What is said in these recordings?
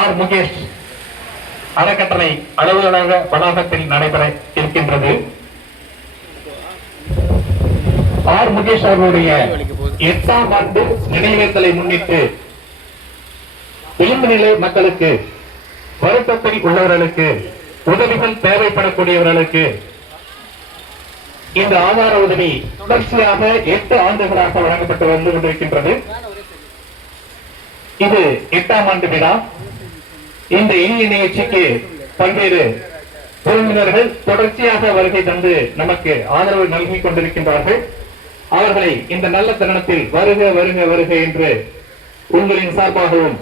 R Mukesh அறக்கட்டளை அலுவலக வளாகத்தில் நடைபெற இருக்கின்றது. ஆர் முகேஷ் அவர்களுடைய 8ஆம் ஆண்டு நினைவேந்தலை முன்னிட்டு விளிம்பு நிலை மக்களுக்கு, வருத்தத்தில் உள்ளவர்களுக்கு, உதவிகள் தேவைப்படக்கூடியவர்களுக்கு இந்த ஆதார உதவி தொடர்ச்சியாக 8 ஆண்டுகளாக வழங்கப்பட்டு வந்து கொண்டிருக்கின்றது. இது 8ஆம் ஆண்டு விழா. இந்த இனிய நிகழ்ச்சிக்கு பல்வேறு விருந்தினர்கள் தொடர்ச்சியாக வருகை தந்து நமக்கு ஆதரவு நல்கிக் கொண்டிருக்கின்றார்கள். அவர்களை இந்த நல்ல தருணத்தில் வருக வருக வருக என்று உங்களின் சார்பாகவும்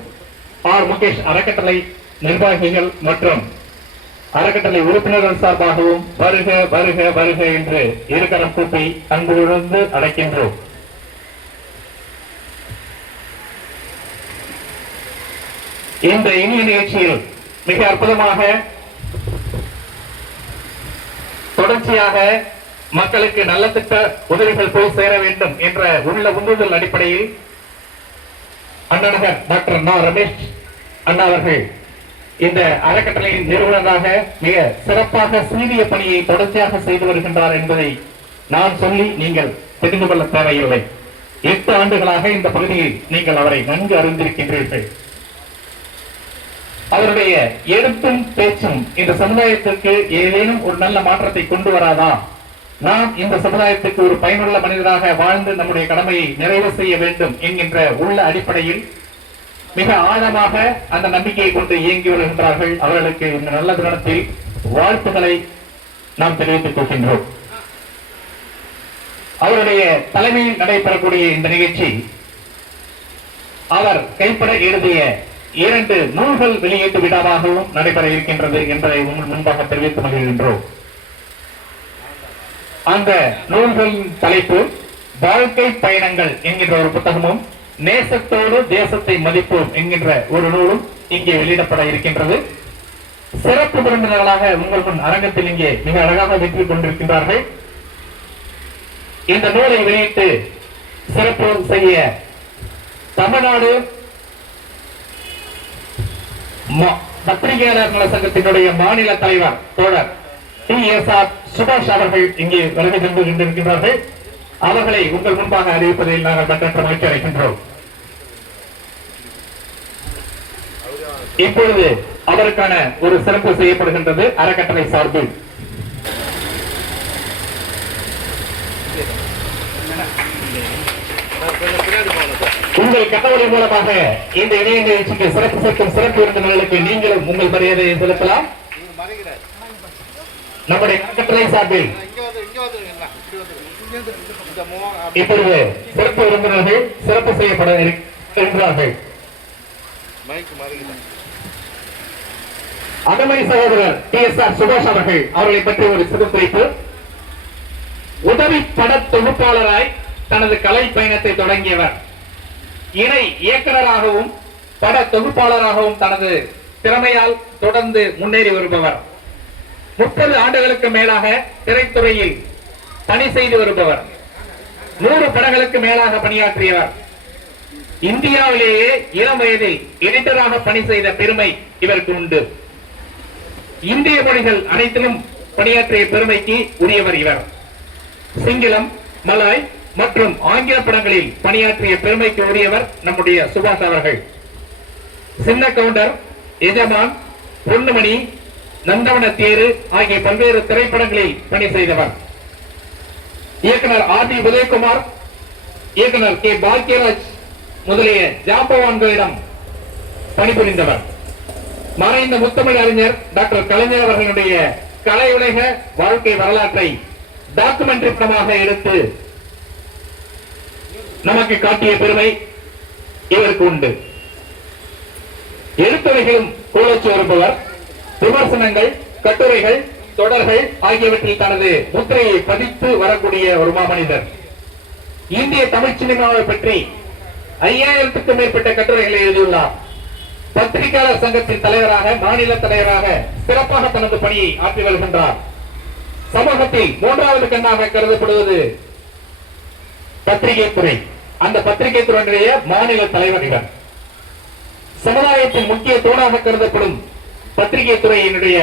ஆர் முகேஷ் அறக்கட்டளை நிர்வாகிகள் மற்றும் அறக்கட்டளை உறுப்பினர்கள் சார்பாகவும் வருக வருக வருக என்று இருக்கரம் கூப்பி அன்புடன் அழைக்கின்றோம். இந்த இனிய நிகழ்ச்சியில் மிக அற்புதமாக தொடர்ச்சியாக மக்களுக்கு நல்ல திட்ட உதவிகள் போய் சேர வேண்டும் என்ற உள்ள உந்துதல் அடிப்படையில் அண்ணநகர் டாக்டர் நா ரமேஷ் அண்ணா அவர்கள் இந்த அறக்கட்டளையின் நிறுவனராக மிக சிறப்பாக சீரிய பணியை தொடர்ச்சியாக செய்து வருகின்றார் என்பதை நான் சொல்லி நீங்கள் தெரிந்து கொள்ள தேவையில்லை. 8 ஆண்டுகளாக இந்த பகுதியில் நீங்கள் அவரை நன்கு அறிந்திருக்கின்றீர்கள். அவருடைய எழுத்தும் பேச்சும் இந்த சமுதாயத்திற்கு ஏதேனும் ஒரு நல்ல மாற்றத்தை கொண்டு வராதா, நாம் இந்த சமுதாயத்துக்கு ஒரு பயனுள்ள மனிதராக வாழ்ந்து நம்முடைய கடமையை நிறைவு செய்ய வேண்டும் என்கின்ற உள்ள அடிப்படையில் மிக ஆழமாக அந்த நம்பிக்கையை கொண்டு இயங்கி வருகின்றார்கள். அவர்களுக்கு இந்த நல்ல தருணத்தில் வாழ்த்துக்களை நாம் தெரிவித்துக் கொள்கின்றோம். அவருடைய தலைமையில் நடைபெறக்கூடிய இந்த நிகழ்ச்சி அவர் கைப்பட எழுதிய 2 நூல்கள் வெளியீட்டு விழாவாகவும் நடைபெற இருக்கின்றது என்பதை முன்பாக தெரிவித்து மகிழ்கின்றோம். அந்த நூல்களின் தலைப்பு வாழ்க்கை பயணங்கள் என்கின்ற ஒரு புத்தகமும், நேசத்தோடு தேசத்தை மதிப்போம் என்கின்ற ஒரு நூலும் இங்கே வெளியிடப்பட இருக்கின்றது. சிறப்பு விருந்தினர்களாக உங்கள் முன் அரங்கத்தில் இங்கே மிக அழகாக வெற்றி கொண்டிருக்கின்றார்கள். இந்த நூலை வெளியிட்டு சிறப்பு செய்ய தமிழ்நாடு பத்திரிகையாளர் நல சங்கத்தினுடைய மாநில தலைவர் தோழர் TSR சுபாஷ் அவர்கள் இங்கே வருகை தந்து கொண்டிருக்கின்றார்கள். அவர்களை உங்கள் முன்பாக அறிவிப்பதில் நாங்கள் மற்ற மகிழ்ச்சி அடைகின்றோம். இப்பொழுது அவருக்கான ஒரு சிறப்பு செய்யப்படுகின்றது அறக்கட்டளை சார்பில். உங்கள் கட்டளை மூலமாக இந்த இணைய நிகழ்ச்சிக்கு சிறப்பு சேர்க்கும் சிறப்பு விருந்தினர்களுக்கு நீங்களும் உங்கள் மரியாதையை செலுத்தலாம். நம்முடைய அறக்கட்டளை சார்பில் இப்பொழுது சிறப்பு விருந்தினர்கள் சிறப்பு செய்யப்பட இருக்கிறார்கள். அகமணி சகோதரர் TSR சுபாஷ் அவர்களை பற்றி ஒரு சிறு குறிப்பு. உதவி பட தொகுப்பாளராய் தனது கலை பயணத்தை தொடங்கியவர். இணை இயக்குநராகவும் பட தொகுப்பாளராகவும் தனது திறமையால் தொடர்ந்து முன்னேறி வருபவர். 30 ஆண்டுகளுக்கு மேலாக திரைத்துறையில் பணி செய்து வருபவர். 100 படங்களுக்கு மேலாக பணியாற்றியவர். இந்தியாவிலேயே இளம் வயதில் எடிட்டராக பணி செய்த பெருமை இவருக்கு உண்டு. இந்திய மொழிகள் அனைத்திலும் பணியாற்றிய பெருமைக்கு உரியவர் இவர். சிங்களம், மலாய் மற்றும் ஆங்கில படங்களில் பணியாற்றிய பெருமைக்கு உரியவர் நம்முடைய சுபாஷ் அவர்கள். சின்ன கவுண்டர், எஜமான், பொன்னுமணி, நந்தவன தேரு ஆகிய பல்வேறு திரைப்படங்களில் பணி செய்தவர். இயக்குனர் RD உதயகுமார், இயக்குனர் K பாக்கியராஜ் முதலிய ஜாம்பவான்களிடம் பணிபுரிந்தவர். மறைந்த முத்தமிழ் அறிஞர் டாக்டர் கலைஞர் அவர்களுடைய கலையுலக வாழ்க்கை வரலாற்றை டாக்குமெண்ட்ரி படமாக எடுத்து நமக்கு காட்டிய பெருமை இவருக்கு உண்டு. எழுத்துரைகளும் கோலச்சு வருபவர். விமர்சனங்கள், கட்டுரைகள், தொடர்கள் ஆகியவற்றில் தனது முத்திரையை பதித்து வரக்கூடிய ஒரு மாமனிதர். இந்திய தமிழ் சினிமாவை பற்றி 5000க்கும் மேற்பட்ட கட்டுரைகளை எழுதியுள்ளார். பத்திரிகையாளர் சங்கத்தின் தலைவராக, மாநில தலைவராக சிறப்பாக தனது பணியை ஆற்றி வருகின்றார். சமூகத்தில் 3வது கண்ணாக கருதப்படுவது பத்திரிகை துறை. அந்த பத்திரிகை துறையினுடைய மாநில தலைவர் இவர். சமுதாயத்தின் முக்கிய தூணாக கருதப்படும் பத்திரிகை துறையினுடைய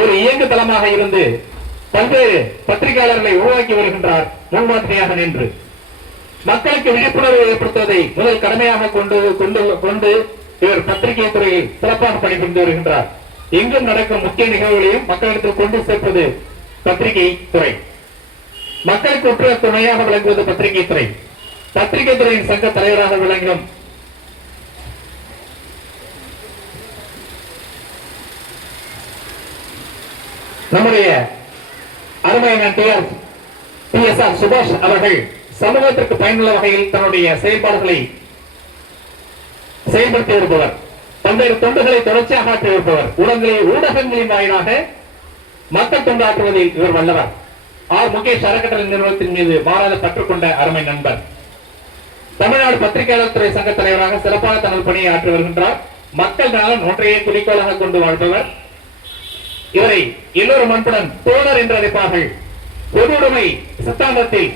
ஒரு இயங்கு தளமாக இருந்து பல்வேறு பத்திரிகையாளர்களை உருவாக்கி வருகின்றார் முன்மாதிரியாக நின்று. மக்களுக்கு விழிப்புணர்வு ஏற்படுத்துவதை முதல் கடமையாக கொண்டு இவர் பத்திரிகை துறையில் சிறப்பாக பணிபுரிந்து வருகின்றார். எங்கும் நடக்கும் முக்கிய நிகழ்வுகளையும் மக்களிடத்தில் கொண்டு சேர்ப்பது பத்திரிகை துறை. மக்களுக்கு உற்ற துணையாக விளங்குவது பத்திரிகை துறை. பத்திரிகை துறையின் சங்க தலைவராக விளங்கும் நம்முடைய அருமையான TSR சுபாஷ் அவர்கள் சமூகத்திற்கு பயனுள்ள வகையில் தன்னுடைய செயல்பாடுகளை செயல்படுத்தி வருபவர். பல்வேறு தொண்டுகளை தொடர்ச்சியாக ஆற்றி வருபவர். ஊடகங்களின் வாயிலாக மக்கள் தொண்டாற்றுவதில் இவர் வல்லவர். முகேஷ் அறக்கட்டளை நிறுவனத்தின் மீது மாறாத கற்றுக்கொண்ட அருமை நண்பர். தமிழ்நாடு பத்திரிகையாளர் துறை சங்க தலைவராக சிறப்பாக தனது பணியை ஆற்றி வருகின்றார். மக்கள் நலன் ஒன்றையே குறிக்கோளாக கொண்டு வாழ்பவர். இவரை எல்லோரும் அன்புடன் தோழர் என்று அழைப்பார்கள். பொதுவுடைமை சித்தாந்தத்தில்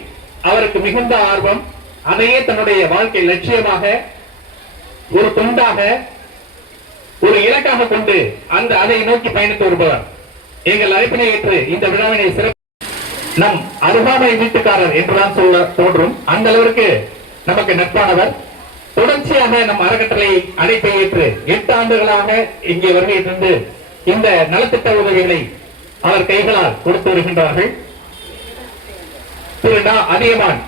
அவருக்கு மிகுந்த ஆர்வம். அதையே தன்னுடைய வாழ்க்கை லட்சியமாக, ஒரு தொண்டாக, ஒரு இலக்காக கொண்டு அதை நோக்கி பயணித்து வருபவர். எங்கள் அழைப்பினை ஏற்று இந்த விழாவினை சிறப்பு நம் அருகாமை வீட்டுக்காரர் என்றுதான் சொல்ல தோன்றும். அந்த அளவிற்கு நமக்கு நட்பானவர். தொடர்ச்சியாக நம் அறக்கட்டளை அழைப்பை ஏற்று 8 ஆண்டுகளாக இங்கே வருகை தந்து இந்த நலத்திட்ட உதவிகளை அவர் கைகளால் கொடுத்து வருகின்றார்கள். திரு அதியமான்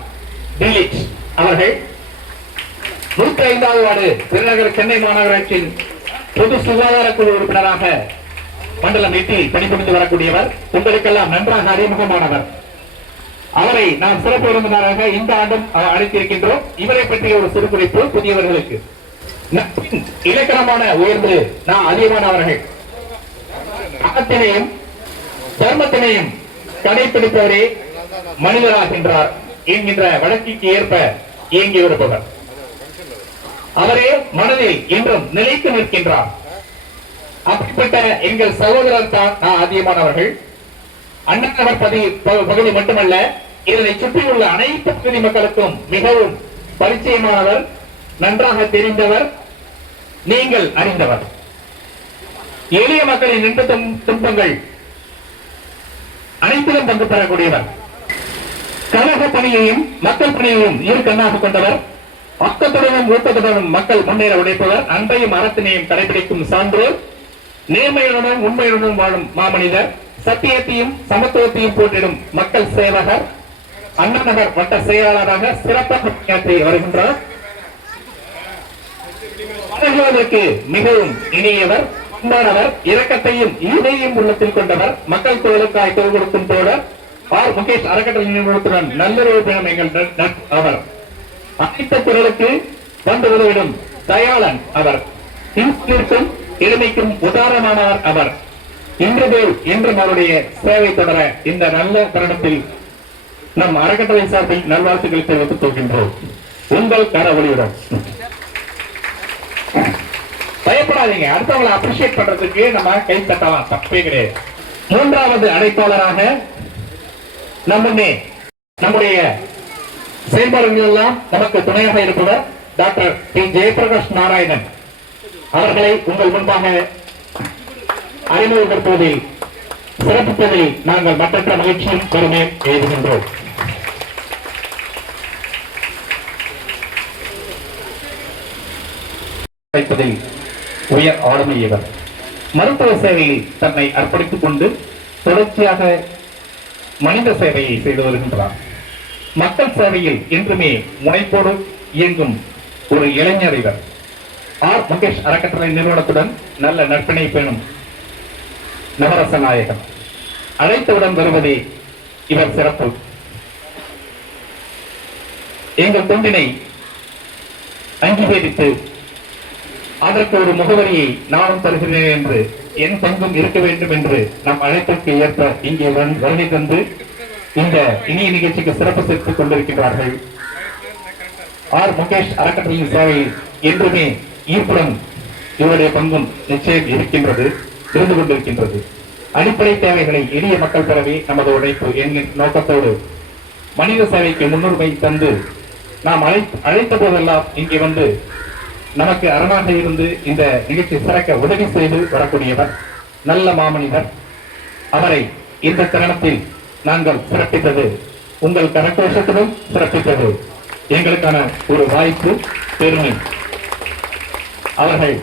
டிலிட் அவர்கள் 105வது வார்டு பெருநகர சென்னை மாநகராட்சியின் பொது சுகாதார குழு உறுப்பினராக மண்டலம் 8 பணிபுரிந்து வரக்கூடியவர். உங்களுக்கெல்லாம் நன்றாக அறிமுகமானவர். அவரை நாம் சிறப்பு விருந்தினராக இந்த ஆண்டும் அழைத்திருக்கின்றோம். இவரை பற்றிய ஒரு சிறு குறிப்பு புதியவர்களுக்கு. இலக்கணமான உயர்ந்து அதியமான் அவர்கள் அகத்தினையும் தர்மத்தினையும் கடைபிடிப்பவரே மனிதராகின்றார் என்கின்ற வழக்கிற்கு ஏற்ப இயங்கி வருபவர். அவரே மனதில் இன்றும் நிலைத்து நிற்கின்றார். அப்படிப்பட்ட எங்கள் சகோதரர் தான் அதியமான் அவர்கள். அண்ணாநகர் பகுதி மட்டுமல்ல, இதனை சுற்றியுள்ள அனைத்து பகுதி மக்களுக்கும் மிகவும் பரிச்சயமானவர், நன்றாக தெரிந்தவர், நீங்கள் அறிந்தவர். எளிய மக்களின் நின்று துன்பங்கள் அனைத்திலும் பங்கு பெறக்கூடியவர். கழக பணியையும் மக்கள் பணியையும் இரு கண்ணாக கொண்டவர். அக்கத்துடனும் ஊக்கத்துடனும் மக்கள் முன்னேற உழைப்பவர். அன்பையும் அறத்தினையும் கடைபிடிக்கும் சான்றோர். நேர்மையுடனும் உண்மையுடனும் வாழும் மாமனிதர். சத்தியத்தையும் சமத்துவத்தையும் போட்டிடும் மக்கள் சேவகர். அண்ணாநகர் வட்ட செயலாளராக சிறப்பாக பணியாற்றி வருகின்றார். பழகுவதற்கு மிகவும் இனியவர், அன்பானவர், இரக்கத்தையும் ஈடையும் உள்ளத்தில் கொண்டவர். மக்கள் தொழிலுக்காய் தோல் கொடுக்கும் தோழர். முகேஷ் அறக்கட்டளை நிறுவனத்துடன் நல்லுறவு பேணும் எங்கள் அவர். அனைத்து குரலுக்கு வந்து உதவிடும் தயாளன் அவர். இன்றிற்கும் எளிமைக்கும் உதாரணமானவர் அவர். இன்றுபோல் என்றும் அவருடைய சேவை தொடர இந்த நல்ல தருணத்தில் நம் அறக்கட்டளை சார்பில் நல்வாழ்த்துக்களை தெரிவித்துக் கொள்கின்றோம். உங்கள் கரவொலியுடன் பயப்படாதீங்க. அடுத்தவங்களை அப்ரிஷியேட் பண்றதுக்கு நம்ம கை தட்டலாம், தப்பே கிடையாது. 3வது அழைப்பாளராக நம்முடைய செயல்பாடுகள் எல்லாம் நமக்கு துணையாக இருப்பவர் டாக்டர் டி ஜெயபிரகாஷ் நாராயணன் அவர்களை உங்கள் முன்பாக அறிமுகப்படுத்துவதில் சிறப்பிப்பதில் நாங்கள் மற்ற மகிழ்ச்சியும் பெருமையும் எழுதுகின்றோம். உயர் ஆளுமையவர். மருத்துவ சேவையில் தன்னை அர்ப்பணித்துக் கொண்டு தொடர்ச்சியாக மனித சேவையை செய்து வருகின்றார். மக்கள் சேவையில் என்றுமே முனைப்போடு இயங்கும் ஒரு இளைஞர் இவர். முகேஷ் அறக்கட்டளை நிறுவனத்துடன் நல்ல நட்பினை பேணும் நவரச நாயகன். அழைத்தவுடன் வருவதே இவர் சிறப்பு. எங்கள் தொண்டினை அங்கீகரித்து அதற்கு ஒரு முகவரியை நானும் தருகிறேன் என்று என் பங்கும் இருக்க வேண்டும் என்று நம் அழைப்பிற்கு ஏற்ப இங்கே வருகை தந்து இந்த இனிய நிகழ்ச்சிக்கு சிறப்பு சேர்த்துக் கொண்டிருக்கிறார்கள். முகேஷ் அறக்கட்டளையின் சேவையில் என்றுமே ஈர்ப்புடன் இவருடைய பங்கும் நிச்சயம் இருந்து கொண்டிருக்கின்றது. அடிப்படை தேவைகளை எளிய மக்கள் பெறவே நமது உழைப்பு என்கிற நோக்கத்தோடு மனித சேவைக்கு முன்னுரிமை தந்து நாம் அழைத்த போதெல்லாம் இங்கே வந்து நமக்கு அரணாக இருந்து இந்த நிகழ்ச்சி சிறக்க உதவி செய்து வரக்கூடியவர், நல்ல மாமனிதர். அவரை இந்த தருணத்தில் நாங்கள் சிறப்பித்தது உங்கள் கரகோஷத்திலும் சிறப்பித்தது எங்களுக்கான ஒரு வாய்ப்பு, பெருமை. அவர்கள்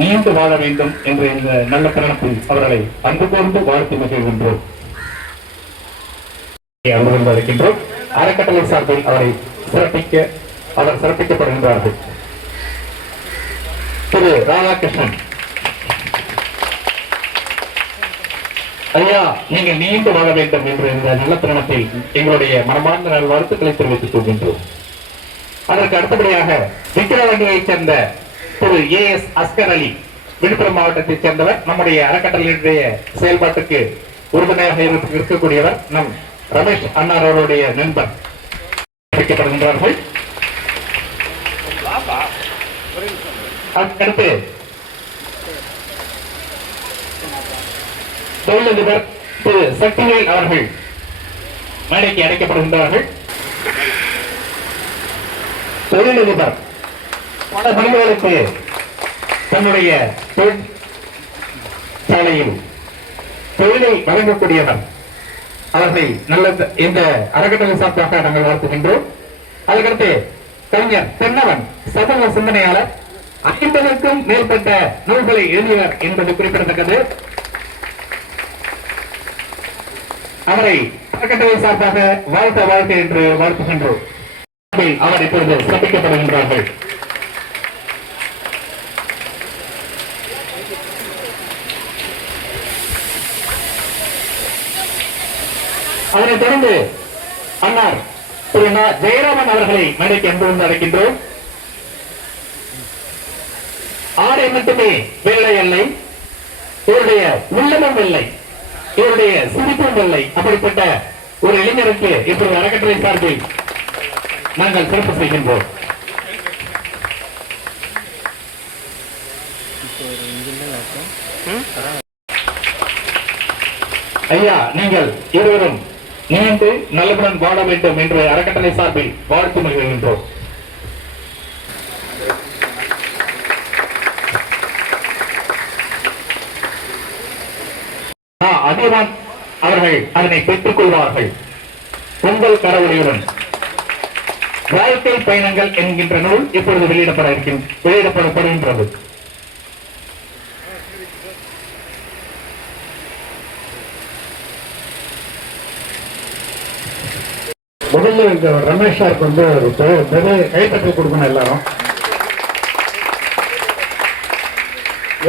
நீண்டு வாழ வேண்டும் என்ற இந்த நல்ல தருணத்தில் அவர்களை அன்பு கூர்ந்து வாழ்த்து மகிழ்கின்றோம். இருக்கின்றோம். அறக்கட்டளை சார்பில் அவர் சிறப்பிக்கப்படுகின்றார்கள். திரு ராதாகிருஷ்ணன் ஐயா, நீங்கள் நீண்டு வாழ வேண்டும் என்ற இந்த நல்ல தருணத்தில் எங்களுடைய மனமார்ந்த நல்வாழ்த்துக்களை தெரிவித்துக் கொள்கின்றோம். அதற்கு அடுத்தபடியாக விக்கிரவாண்டியைச் சேர்ந்த திரு ஏஎஸ் அஸ்கர் அலி, விழுப்புரம் மாவட்டத்தைச் சேர்ந்தவர், நம்முடைய அறக்கட்டளையுடைய செயல்பாட்டுக்கு உறுதுணையாக இருக்கக்கூடியவர், நம் ரமேஷ் அண்ணார் அவருடைய நண்பர் வைக்கப்படுகின்றார்கள். அதற்கடுத்து தொழிலதிபர் திரு சக்திவேல் அவர்கள் மேடைக்கு அழைக்கப்படுகின்றார்கள். தொழிலதிபர் பல மனிதர்களுக்கு தன்னுடைய தொழிற்சாலையில் தொழிலை வழங்கக்கூடியவர். அவர்களை நல்ல இந்த அறக்கட்டளை சார்பாக நாங்கள் வாழ்த்துகின்றோம். அதற்கடுத்து கவிஞர் தென்னவன், சமூக சிந்தனையாளர், 50க்கும் மேற்பட்ட நூல்களை எழுதியவர் என்பது குறிப்பிடத்தக்கது. அவரை அறக்கட்டளை சார்பாக வாழ்த்த என்று வாழ்த்துகின்றோம். அவர் இப்பொழுது சிறப்பிக்கப்படுகின்றார்கள். அதனைத் தொடர்ந்து அன்னார் திரு ஜெயராமன் அவர்களை மேடைக்கு அன்பு வந்து அழைக்கின்றோம். ஆடை மட்டுமே வெள்ளை அல்லை, இவருடைய உள்ளமும் வெள்ளை, இவருடைய சிரிப்பும் வெள்ளை. அப்படிப்பட்ட ஒரு இளைஞருக்கு இப்பொழுது அறக்கட்டளை சார்பில் நாங்கள் சிறப்பு செய்கின்றோம். ஐயா, நீங்கள் இருவரும் நீண்டு நல்லபுடன் வாழ வேண்டும் என்று அறக்கட்டளை சார்பில் வாழ்த்து மகிழ்கின்றோம். அதிகமான் அவர்கள் அதனை பெற்றுக் கொள்வார்கள். உங்கள் கரவுரையுடன் வாழ்க்கை பயணங்கள் என்கின்ற நூல் இப்பொழுது வெளியிடப்படுகின்றது. முதல்ல இந்த ரமேஷ் சாருக்கு வந்து கைத்தட்டல் கொடுக்கணும் எல்லாரும்.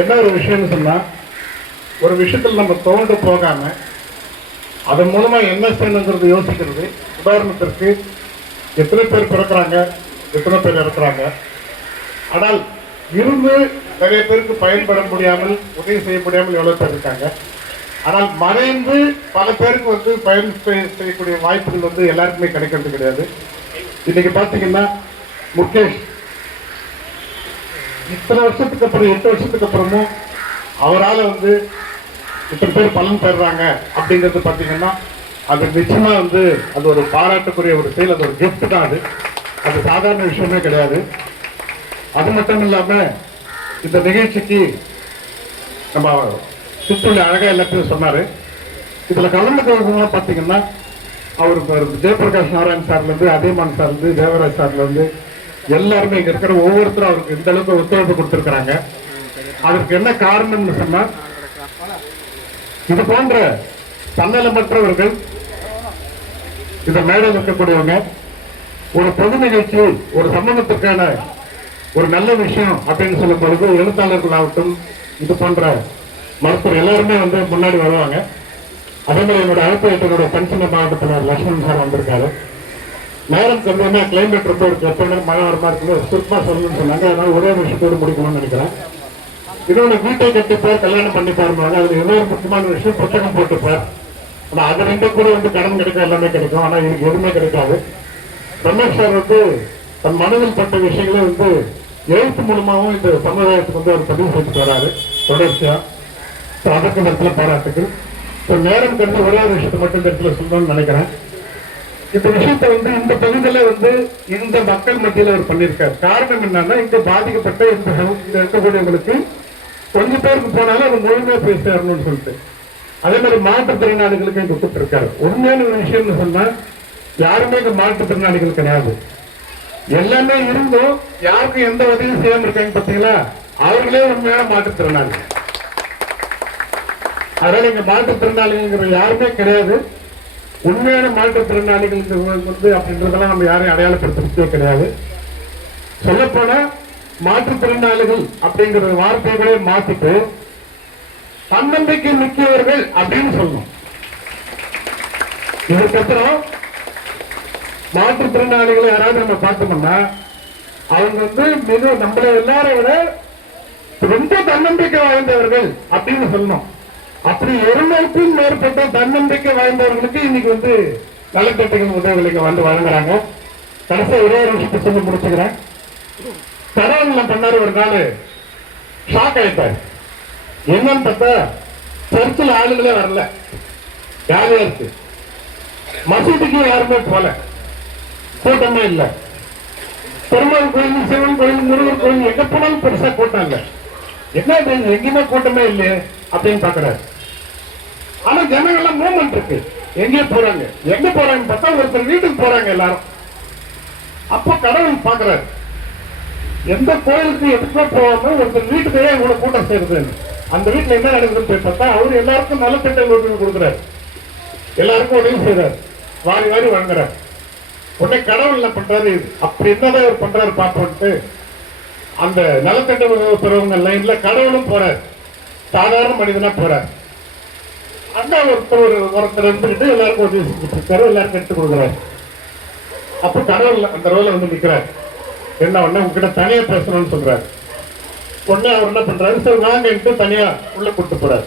என்ன ஒரு விஷயம்னு சொன்னா, ஒரு விஷயத்தில் நம்ம தோண்டு போகாம அதன் மூலமா என்ன செய்யணுங்கிறது யோசிக்கிறது. உதாரணத்திற்கு எத்தனை பேர் பிறக்கிறாங்க, எத்தனை பேர் இறக்குறாங்க. ஆனால் இருந்து நிறைய பேருக்கு பயன்பட முடியாமல், உதவி செய்ய முடியாமல் எவ்வளவு பேர் இருக்காங்க. ஆனால் மறைந்து பல பேருக்கு வந்து பயன் செய்யக்கூடிய வாய்ப்புகள் வந்து எல்லாருக்குமே கிடைக்கிறது கிடையாது. இன்னைக்கு பார்த்தீங்கன்னா முகேஷ் இத்தனை வருஷத்துக்கு அப்புறம், 8 வருஷத்துக்கு அப்புறமும் அவரால் வந்து இத்தனை பேர் பலன் பெறுறாங்க அப்படிங்கிறது பார்த்தீங்கன்னா அது நிச்சயமா வந்து அது ஒரு பாராட்டுக்குரிய ஒரு செயல். அது ஒரு கிஃப்ட் தான். அது சாதாரண விஷயமே கிடையாது. அது மட்டும் இல்லாம இந்த நிகழ்ச்சிக்கு நம்ம சித்தூர் அழகா எல்லாத்தையும் சொன்னாரு. இதுல கலந்துக்கிறவங்க பார்த்தீங்கன்னா அவர் ஜெயபிரகாஷ் நாராயண் சார்ல இருந்து, அதியமான் சார்ல இருந்து, தேவராஜ் சார்ல இருந்து எல்லாருமே இங்க இருக்கிற ஒவ்வொருத்தரும் அவருக்கு இந்த அளவுக்கு ஒத்துழைப்பு கொடுத்திருக்கிறாங்க. அதற்கு என்ன காரணம்னு சொன்னா, இது போன்ற தன்னலமற்றவர்கள் இந்த மேடையில் இருக்கக்கூடியவங்க ஒரு பொது நிகழ்ச்சி, ஒரு சமூகத்திற்கான ஒரு நல்ல விஷயம் அப்படின்னு சொல்லும் பொழுது எழுத்தாளர்கள் ஆகட்டும், இது போன்ற மருத்துவர் எல்லாருமே வந்து முன்னாடி வருவாங்க. அதே மாதிரி என்னோட அழைப்பு என்னோட பஞ்சம மாவட்டத்தில் லட்சுமணன் சார் வந்திருக்காரு. நேரம் கம்மியா கிளைமேட் ரொம்ப இருக்கு, எப்ப மழை வரமா இருக்குது, சுத்தமா சொல்லணும்னு சொன்னாங்க. அதனால ஒரே விஷயத்தோடு முடிக்கணும்னு நினைக்கிறேன். இன்னொன்று வீட்டை கட்டிப்பார், கல்யாணம் பண்ணி பாருங்க. அது இன்னொரு முக்கியமான விஷயம், புத்தகம் போட்டுப்பார். ஆனா அது ரெண்டு கூட வந்து கடன் கிடைக்கும், எல்லாமே கிடைக்கும். ஆனா எனக்கு எதுவுமே கிடைக்காது. ரமேஷ் சார் வந்து தன் மனதில் பட்ட விஷயங்களே வந்து எழுத்து மூலமாகவும் இந்த சமுதாயத்துக்கு வந்து அவர் பதிவு செஞ்சுட்டு வராரு தொடர்ச்சியா. அதற்கு இடத்துல பாராட்டுகள். நேரம் கண்டு ஒரே ஒரு விஷயத்தை மட்டும் இந்த இடத்துல சொல்லணும்னு நினைக்கிறேன். இந்த விஷயத்தை இந்த பகுதியில இந்த மக்கள் மத்தியில் அவர் பண்ணியிருக்காரு. காரணம் என்னன்னா, இங்க பாதிக்கப்பட்ட இந்த இருக்கக்கூடியவங்களுக்கு கொஞ்சம் பேருக்கு போனாலும் அது முழுமையா போய் சேரணும்னு சொல்லிட்டு, அதே மாதிரி மாற்றுத்திறனாளிகளுக்கு இங்க கூப்பிட்டிருக்காரு. உண்மையான விஷயம்னு சொன்னா, யாருமே இங்க மாற்றுத்திறனாளிகள் கிடையாது. எல்லாமே இருந்தும் யாருக்கும் எந்த உதவியும் செய்யாம இருக்காங்க பார்த்தீங்களா, அவர்களே உண்மையான மாற்றுத்திறனாளி. அதனால இங்க மாற்றுத்திறனாளிகள் யாருமே கிடையாது. உண்மையான மாற்றுத்திறனாளிகளுக்கு அப்படின்றதெல்லாம் நம்ம யாரையும் அடையாளப்படுத்த கிடையாது. சொல்லப்போனா மாற்றுத்திறனாளிகள் அப்படிங்கிற வார்த்தைகளே மாத்திட்டு தன்னம்பிக்கை மிக்கவர்கள் அப்படின்னு சொல்லணும். இதுக்கப்புறம் மாற்றுத்திறனாளிகளை யாராவது நம்ம பார்த்தோம்னா, அவங்க மிக நம்மள எல்லாரை விட ரொம்ப தன்னம்பிக்கை வாய்ந்தவர்கள் அப்படின்னு சொல்லணும். அப்படி 200க்கும் மேற்பட்ட தன்னம்பிக்கை வாய்ந்தவர்களுக்கு இன்னைக்கு நலத்திட்டங்கள் உதவிகளை வழங்குறாங்க. கடைசி ஒரே ஒரு விஷயத்தை சொல்லி முடிச்சுக்கிறேன். தரவன்ல பண்ணாரு ஒரு நாள், ஷாக் ஆயிட்டார். என்னன்னு பார்த்தா, சர்ச்சில் ஆளுங்களே வரல, யாரையா இருக்கு. மசூதிக்கு யாருமே போல, கூட்டமே இல்ல. பெருமாள் கோயில், சிவன் கோயில், முருகன் கோயில் எங்க போனாலும் பெருசா கூட்டம் இல்ல. என்ன எங்கேயுமே கூட்டமே இல்லையே அப்படின்னு பாக்குறாரு. ஆனா ஜனங்கள்லாம் மூவ்மெண்ட் இருக்கு, எங்கே போறாங்க, எங்க போறாங்கன்னு பார்த்தா ஒருத்தர் வீட்டுக்கு போறாங்க எல்லாரும். அப்ப கடவுள் பாக்குறாரு, எந்த கோயிலுக்கு எதுக்கோ போகாம ஒருத்தர் வீட்டுக்கே இவ்வளவு கூட்டம் சேருதுன்னு. அந்த வீட்டுல என்ன நடக்குதுன்னு போய் பார்த்தா, அவரு எல்லாருக்கும் நலத்திட்டங்கள் கொடுக்குறாரு, எல்லாருக்கும் உதவி செய்யறாரு, வாரி வாரி வழங்குறாரு. உடனே கடவுள் என்ன பண்றாரு, அப்படி என்னதான் அவர் பண்றாரு பார்ப்போம்ட்டு அந்த நலத்திட்ட பெறவங்க லைன்ல கடவுளும் போறாரு, சாதாரண மனிதனா போறாரு. அங்க ஒருத்தர் இருந்துகிட்டு எல்லாருக்கும் உதவி செஞ்சுட்டு இருக்காரு, எல்லாருக்கும் எடுத்து கொடுக்குறாரு. அப்ப கடவுள் அந்த ரோல நிக்கிறாரு. என்ன ஒண்ணு உங்ககிட்ட தனியா பேசணும்னு சொல்றாரு. உடனே அவர் என்ன பண்றாரு, சரி வாங்க தனியா உள்ள கூட்டு போறாரு.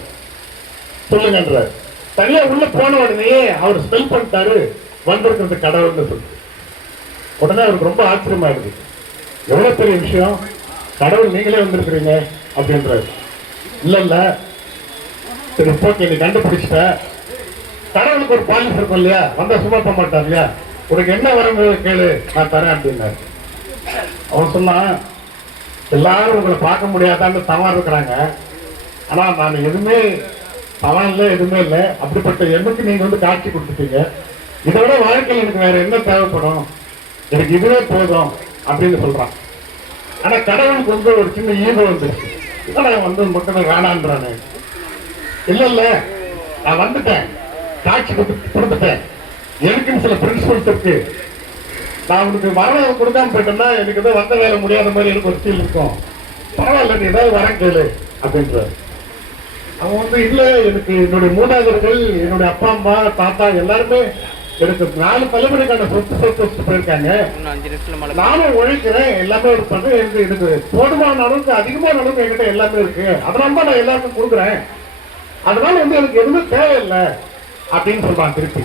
சொல்லுங்கன்றாரு. தனியா உள்ள போன உடனே அவர் ஸ்மெல் பண்ணிட்டாரு, வந்திருக்கிறது கடவுள்னு சொல்லி. உடனே அவருக்கு ரொம்ப ஆச்சரியமா இருக்கு, எவ்வளவு பெரிய விஷயம், கடவுள் நீங்களே வந்திருக்கிறீங்க அப்படின்றாரு. இல்ல சரி போக்கே, நீ கண்டுபிடிச்சிட்ட. கடவுளுக்கு ஒரு பாலிசி இருக்கும் இல்லையா, வந்தா சும்மா போக மாட்டார் இல்லையா, உனக்கு என்ன வரும்போது கேளு, நான் தரேன் அப்படின்னாரு. அவன் சொன்னான், எல்லாரும் உங்களை பார்க்க முடியாதான்னு தவறு இருக்கிறாங்க, ஆனா நான் எதுவுமே தவறு இல்லை, எதுவுமே இல்லை, அப்படிப்பட்ட எண்ணுக்கு நீங்க காட்சி கொடுத்துட்டீங்க. இதை விட வாழ்க்கையில் எனக்கு வேற என்ன தேவைப்படும், எனக்கு இதுவே போதும் அப்படின்னு சொல்றான். ஆனா கடவுளுக்கு ஒரு சின்ன ஈகோ வந்துருச்சு. இவன் மக்கள் வேணான்றானு. இல்ல நான் வந்துட்டேன், காட்சி கொடுத்துட்டேன், எனக்குன்னு சில பிரின்சிபல்ஸ் இருக்கு. நான் உனக்கு வரணும் கொடுக்காம போயிட்டேன்னா எனக்கு ஏதோ வந்த வேலை முடியாத மாதிரி எனக்கு ஒரு ஃபீல் இருக்கும். பரவாயில்ல, நீ ஏதாவது வர கேளு அப்படின்றாரு. அவன் இல்ல, எனக்கு என்னுடைய மூதாதையர்கள், என்னுடைய அப்பா அம்மா தாத்தா எல்லாருமே எனக்கு 4 தலைமுறைக்கான சொத்து வச்சுட்டு போயிருக்காங்க. நானும் உழைக்கிறேன், எல்லாமே பண்றேன், எனக்கு இதுக்கு போதுமான அளவுக்கு அதிகமான அளவுக்கு என்கிட்ட எல்லாமே இருக்கு, அதனால தான் நான் எல்லாருக்கும் கொடுக்குறேன். அதனால எனக்கு எதுவுமே தேவையில்லை அப்படின்னு சொல்றான் திருப்பி.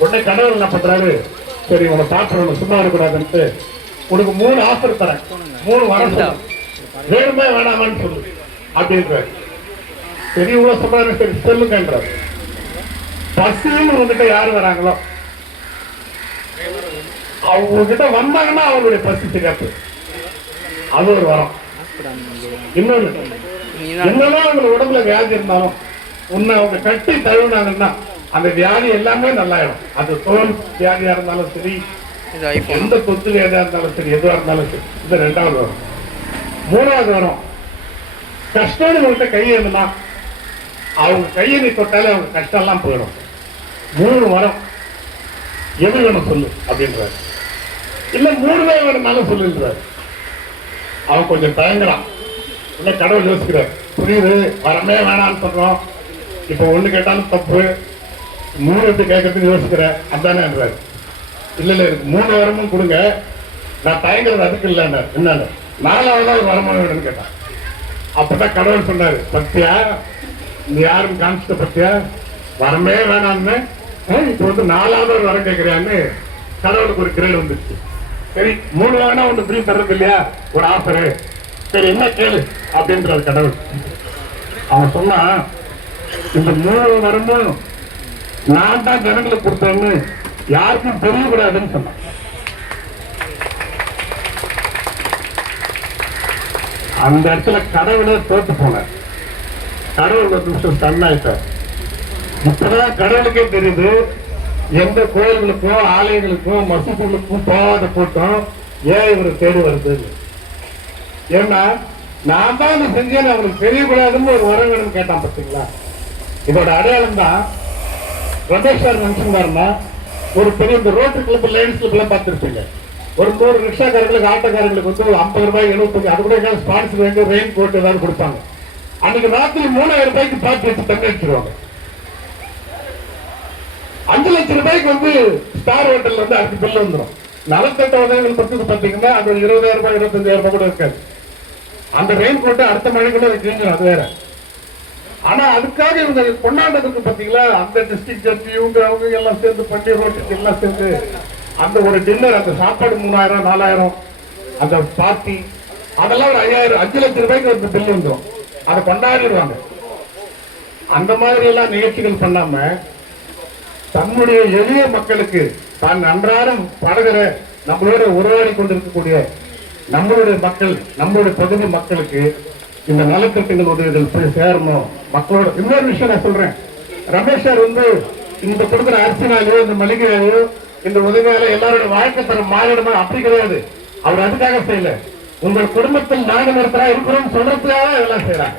உடனே கடவுள் என்ன பண்றாரு, சரி உங்களை பார்க்கணும், சும்மா இருக்கக்கூடாதுன்ட்டு உனக்கு 3 ஆஃபர் தரேன், 3 வரம் சொல்ல, வேணுமே வேணாமான்னு சொல்லு அப்படின்றாரு. சரி இவ்வளவு சொல்றாரு, சரி சொல்லுங்கன்றாரு. பசின்னு யாரு வராங்களோ அவங்க கிட்ட வந்தாங்கன்னா அவங்களுடைய பசி சிறப்பு, அது ஒரு வரம். இன்னொன்னு, என்னதான் அவங்க உடம்புல வியாதி இருந்தாலும் உன்னை அவங்க கட்டி தழுவினாங்கன்னா அந்த வியாதி எல்லாமே நல்லாயிடும். அது தோல் வியாதியா இருந்தாலும் சரி, எந்த கொத்து வியாதியா இருந்தாலும் சரி, எதுவா இருந்தாலும் சரி. இது 2வது வரும். 3வது வரும், கஷ்டம் உங்கள்கிட்ட கையேந்துனா அவங்க கையை நீ தொட்டாலே அவங்க கஷ்டம் எல்லாம் போயிடும். 3 வரம். எது வேணும் சொல்லு அப்படின்றாரு. இல்ல 3 வேணும்னாலும் சொல்லுன்றாரு. அவன் கொஞ்சம் தயங்குறான். இன்னும் கடவுள் யோசிக்கிறார், புரியுது வரமே வேணான்னு சொல்றோம், இப்ப 1 கேட்டாலும் தப்பு, 3 எப்படி கேட்கறதுன்னு யோசிக்கிறேன் அதானேன்றாரு. இல்ல எனக்கு 3 வரமும் கொடுங்க, நான் தயங்குறது அதுக்கு இல்லைன்னு. என்னன்னு 4வது ஒரு வரமான வேணும்னு கேட்டான். அப்பதான் கடவுள் சொன்னாரு, பத்தியா நீ யாரும் காமிச்சிட்ட பத்தியா, வரமே வேணான்னு இப்ப 4வது ஒரு வரம் கேட்கிறான்னு கடவுளுக்கு ஒரு கிரேட் வந்துருச்சு. சரி 3 வேணா ஒண்ணு ஃப்ரீ தர்றது இல்லையா, ஒரு ஆஃபரு, சரி என்ன கேளு அப்படின்றாரு கடவுள். அவன் சொன்னா, இந்த 3 வரமும் நான் தான் ஜனங்களுக்கு கொடுத்தேன்னு யாருக்கும் தெரியக்கூடாதுன்னு சொன்னாங்க. அந்த இடத்துல கடவுளே தோத்து போனார். கடவுள் ஒரு நிமிஷம் ஸ்டன் ஆயிட்டார். இப்பதான் கடவுளுக்கே தெரியுது எந்த கோயில்களுக்கும் ஆலயங்களுக்கும் மசூதிகளுக்கும் போகாத கூட்டம் ஏன் இவரு தேடி வருது. ஏன்னா நான் தான் இதை செஞ்சேன்னு அவனுக்கு தெரியக்கூடாதுன்னு ஒரு வரம் வேணும்னு கேட்டான். பார்த்தீங்களா, இதோட அடையாளம் தான் ரமேஷ் சார் நினைச்சிருந்தாருன்னா ஒரு பெரிய இந்த ரோட்டு கிளப் லைன்ஸ் கிளப் எல்லாம் பார்த்துருப்பீங்க. ஒரு 100 ரிக்ஷாக்காரங்களுக்கு ஆட்டோக்காரங்களுக்கு வந்து 50 ரூபாய் 75 அது கூட ஸ்பான்சர் வேண்டிய ரெயின் கோட் ஏதாவது கொடுப்பாங்க. அன்னைக்கு ராத்திரி 3000 ரூபாய்க்கு பார்த்து வச்சு தண்ணி அடிச்சிருவாங்க. 5 லட்சம் ரூபாய்க்கு வந்து ஸ்டார் ஹோட்டல்ல வந்து அதுக்கு பில் வந்துடும். நலத்திட்ட உதவிகள் பத்தி பாத்தீங்கன்னா அது 20,000 ரூபாய் 25,000 ரூபாய் கூட இருக்காது. அந்த ரெயின் கோட்டை அடுத்த மழை கூட கிழிஞ்சிடும், அது வேற. ஆனா அதுக்காக இவங்க கொண்டாடுறதுக்கு பாத்தீங்களா, அந்த டிஸ்ட்ரிக்ட் ஜட்ஜி இவங்க அவங்க எல்லாம் சேர்ந்து பண்ணி ரோட்டுக்கு எல்லாம் சேர்ந்து அந்த ஒரு டின்னர், அந்த சாப்பாடு 3000 4000, அந்த பார்ட்டி அதெல்லாம் ஒரு 5000 5 லட்சம் ரூபாய்க்கு ஒரு பில் வந்துடும். அதை கொண்டாடிடுவாங்க. அந்த மாதிரி எல்லாம் நிகழ்ச்சிகள் பண்ணாம தன்னுடைய எளிய மக்களுக்கு தான் அன்றாடம் பழகிற நம்மளோட உருவாடி கொண்டிருக்கக்கூடிய நம்மளுடைய மக்கள், நம்மளுடைய பகுதி மக்களுக்கு இந்த நலத்திட்டங்கள் உதவிகள் போய் சேரணும் மக்களோட. இன்னொரு விஷயம் நான் சொல்றேன், ரமேஷ் சார் வந்து இந்த கொடுக்குற அரிசினாலேயோ இந்த மளிகையாலேயோ இந்த உதவியால எல்லாரோட வாழ்க்கை தரம் மாறிடுமா அப்படி கிடையாது. அவர் அதுக்காக செய்யல, உங்கள் குடும்பத்தில் நாடு நடத்துறா இருக்கிறோம் சொல்றதுக்காக இதெல்லாம் செய்யறாங்க.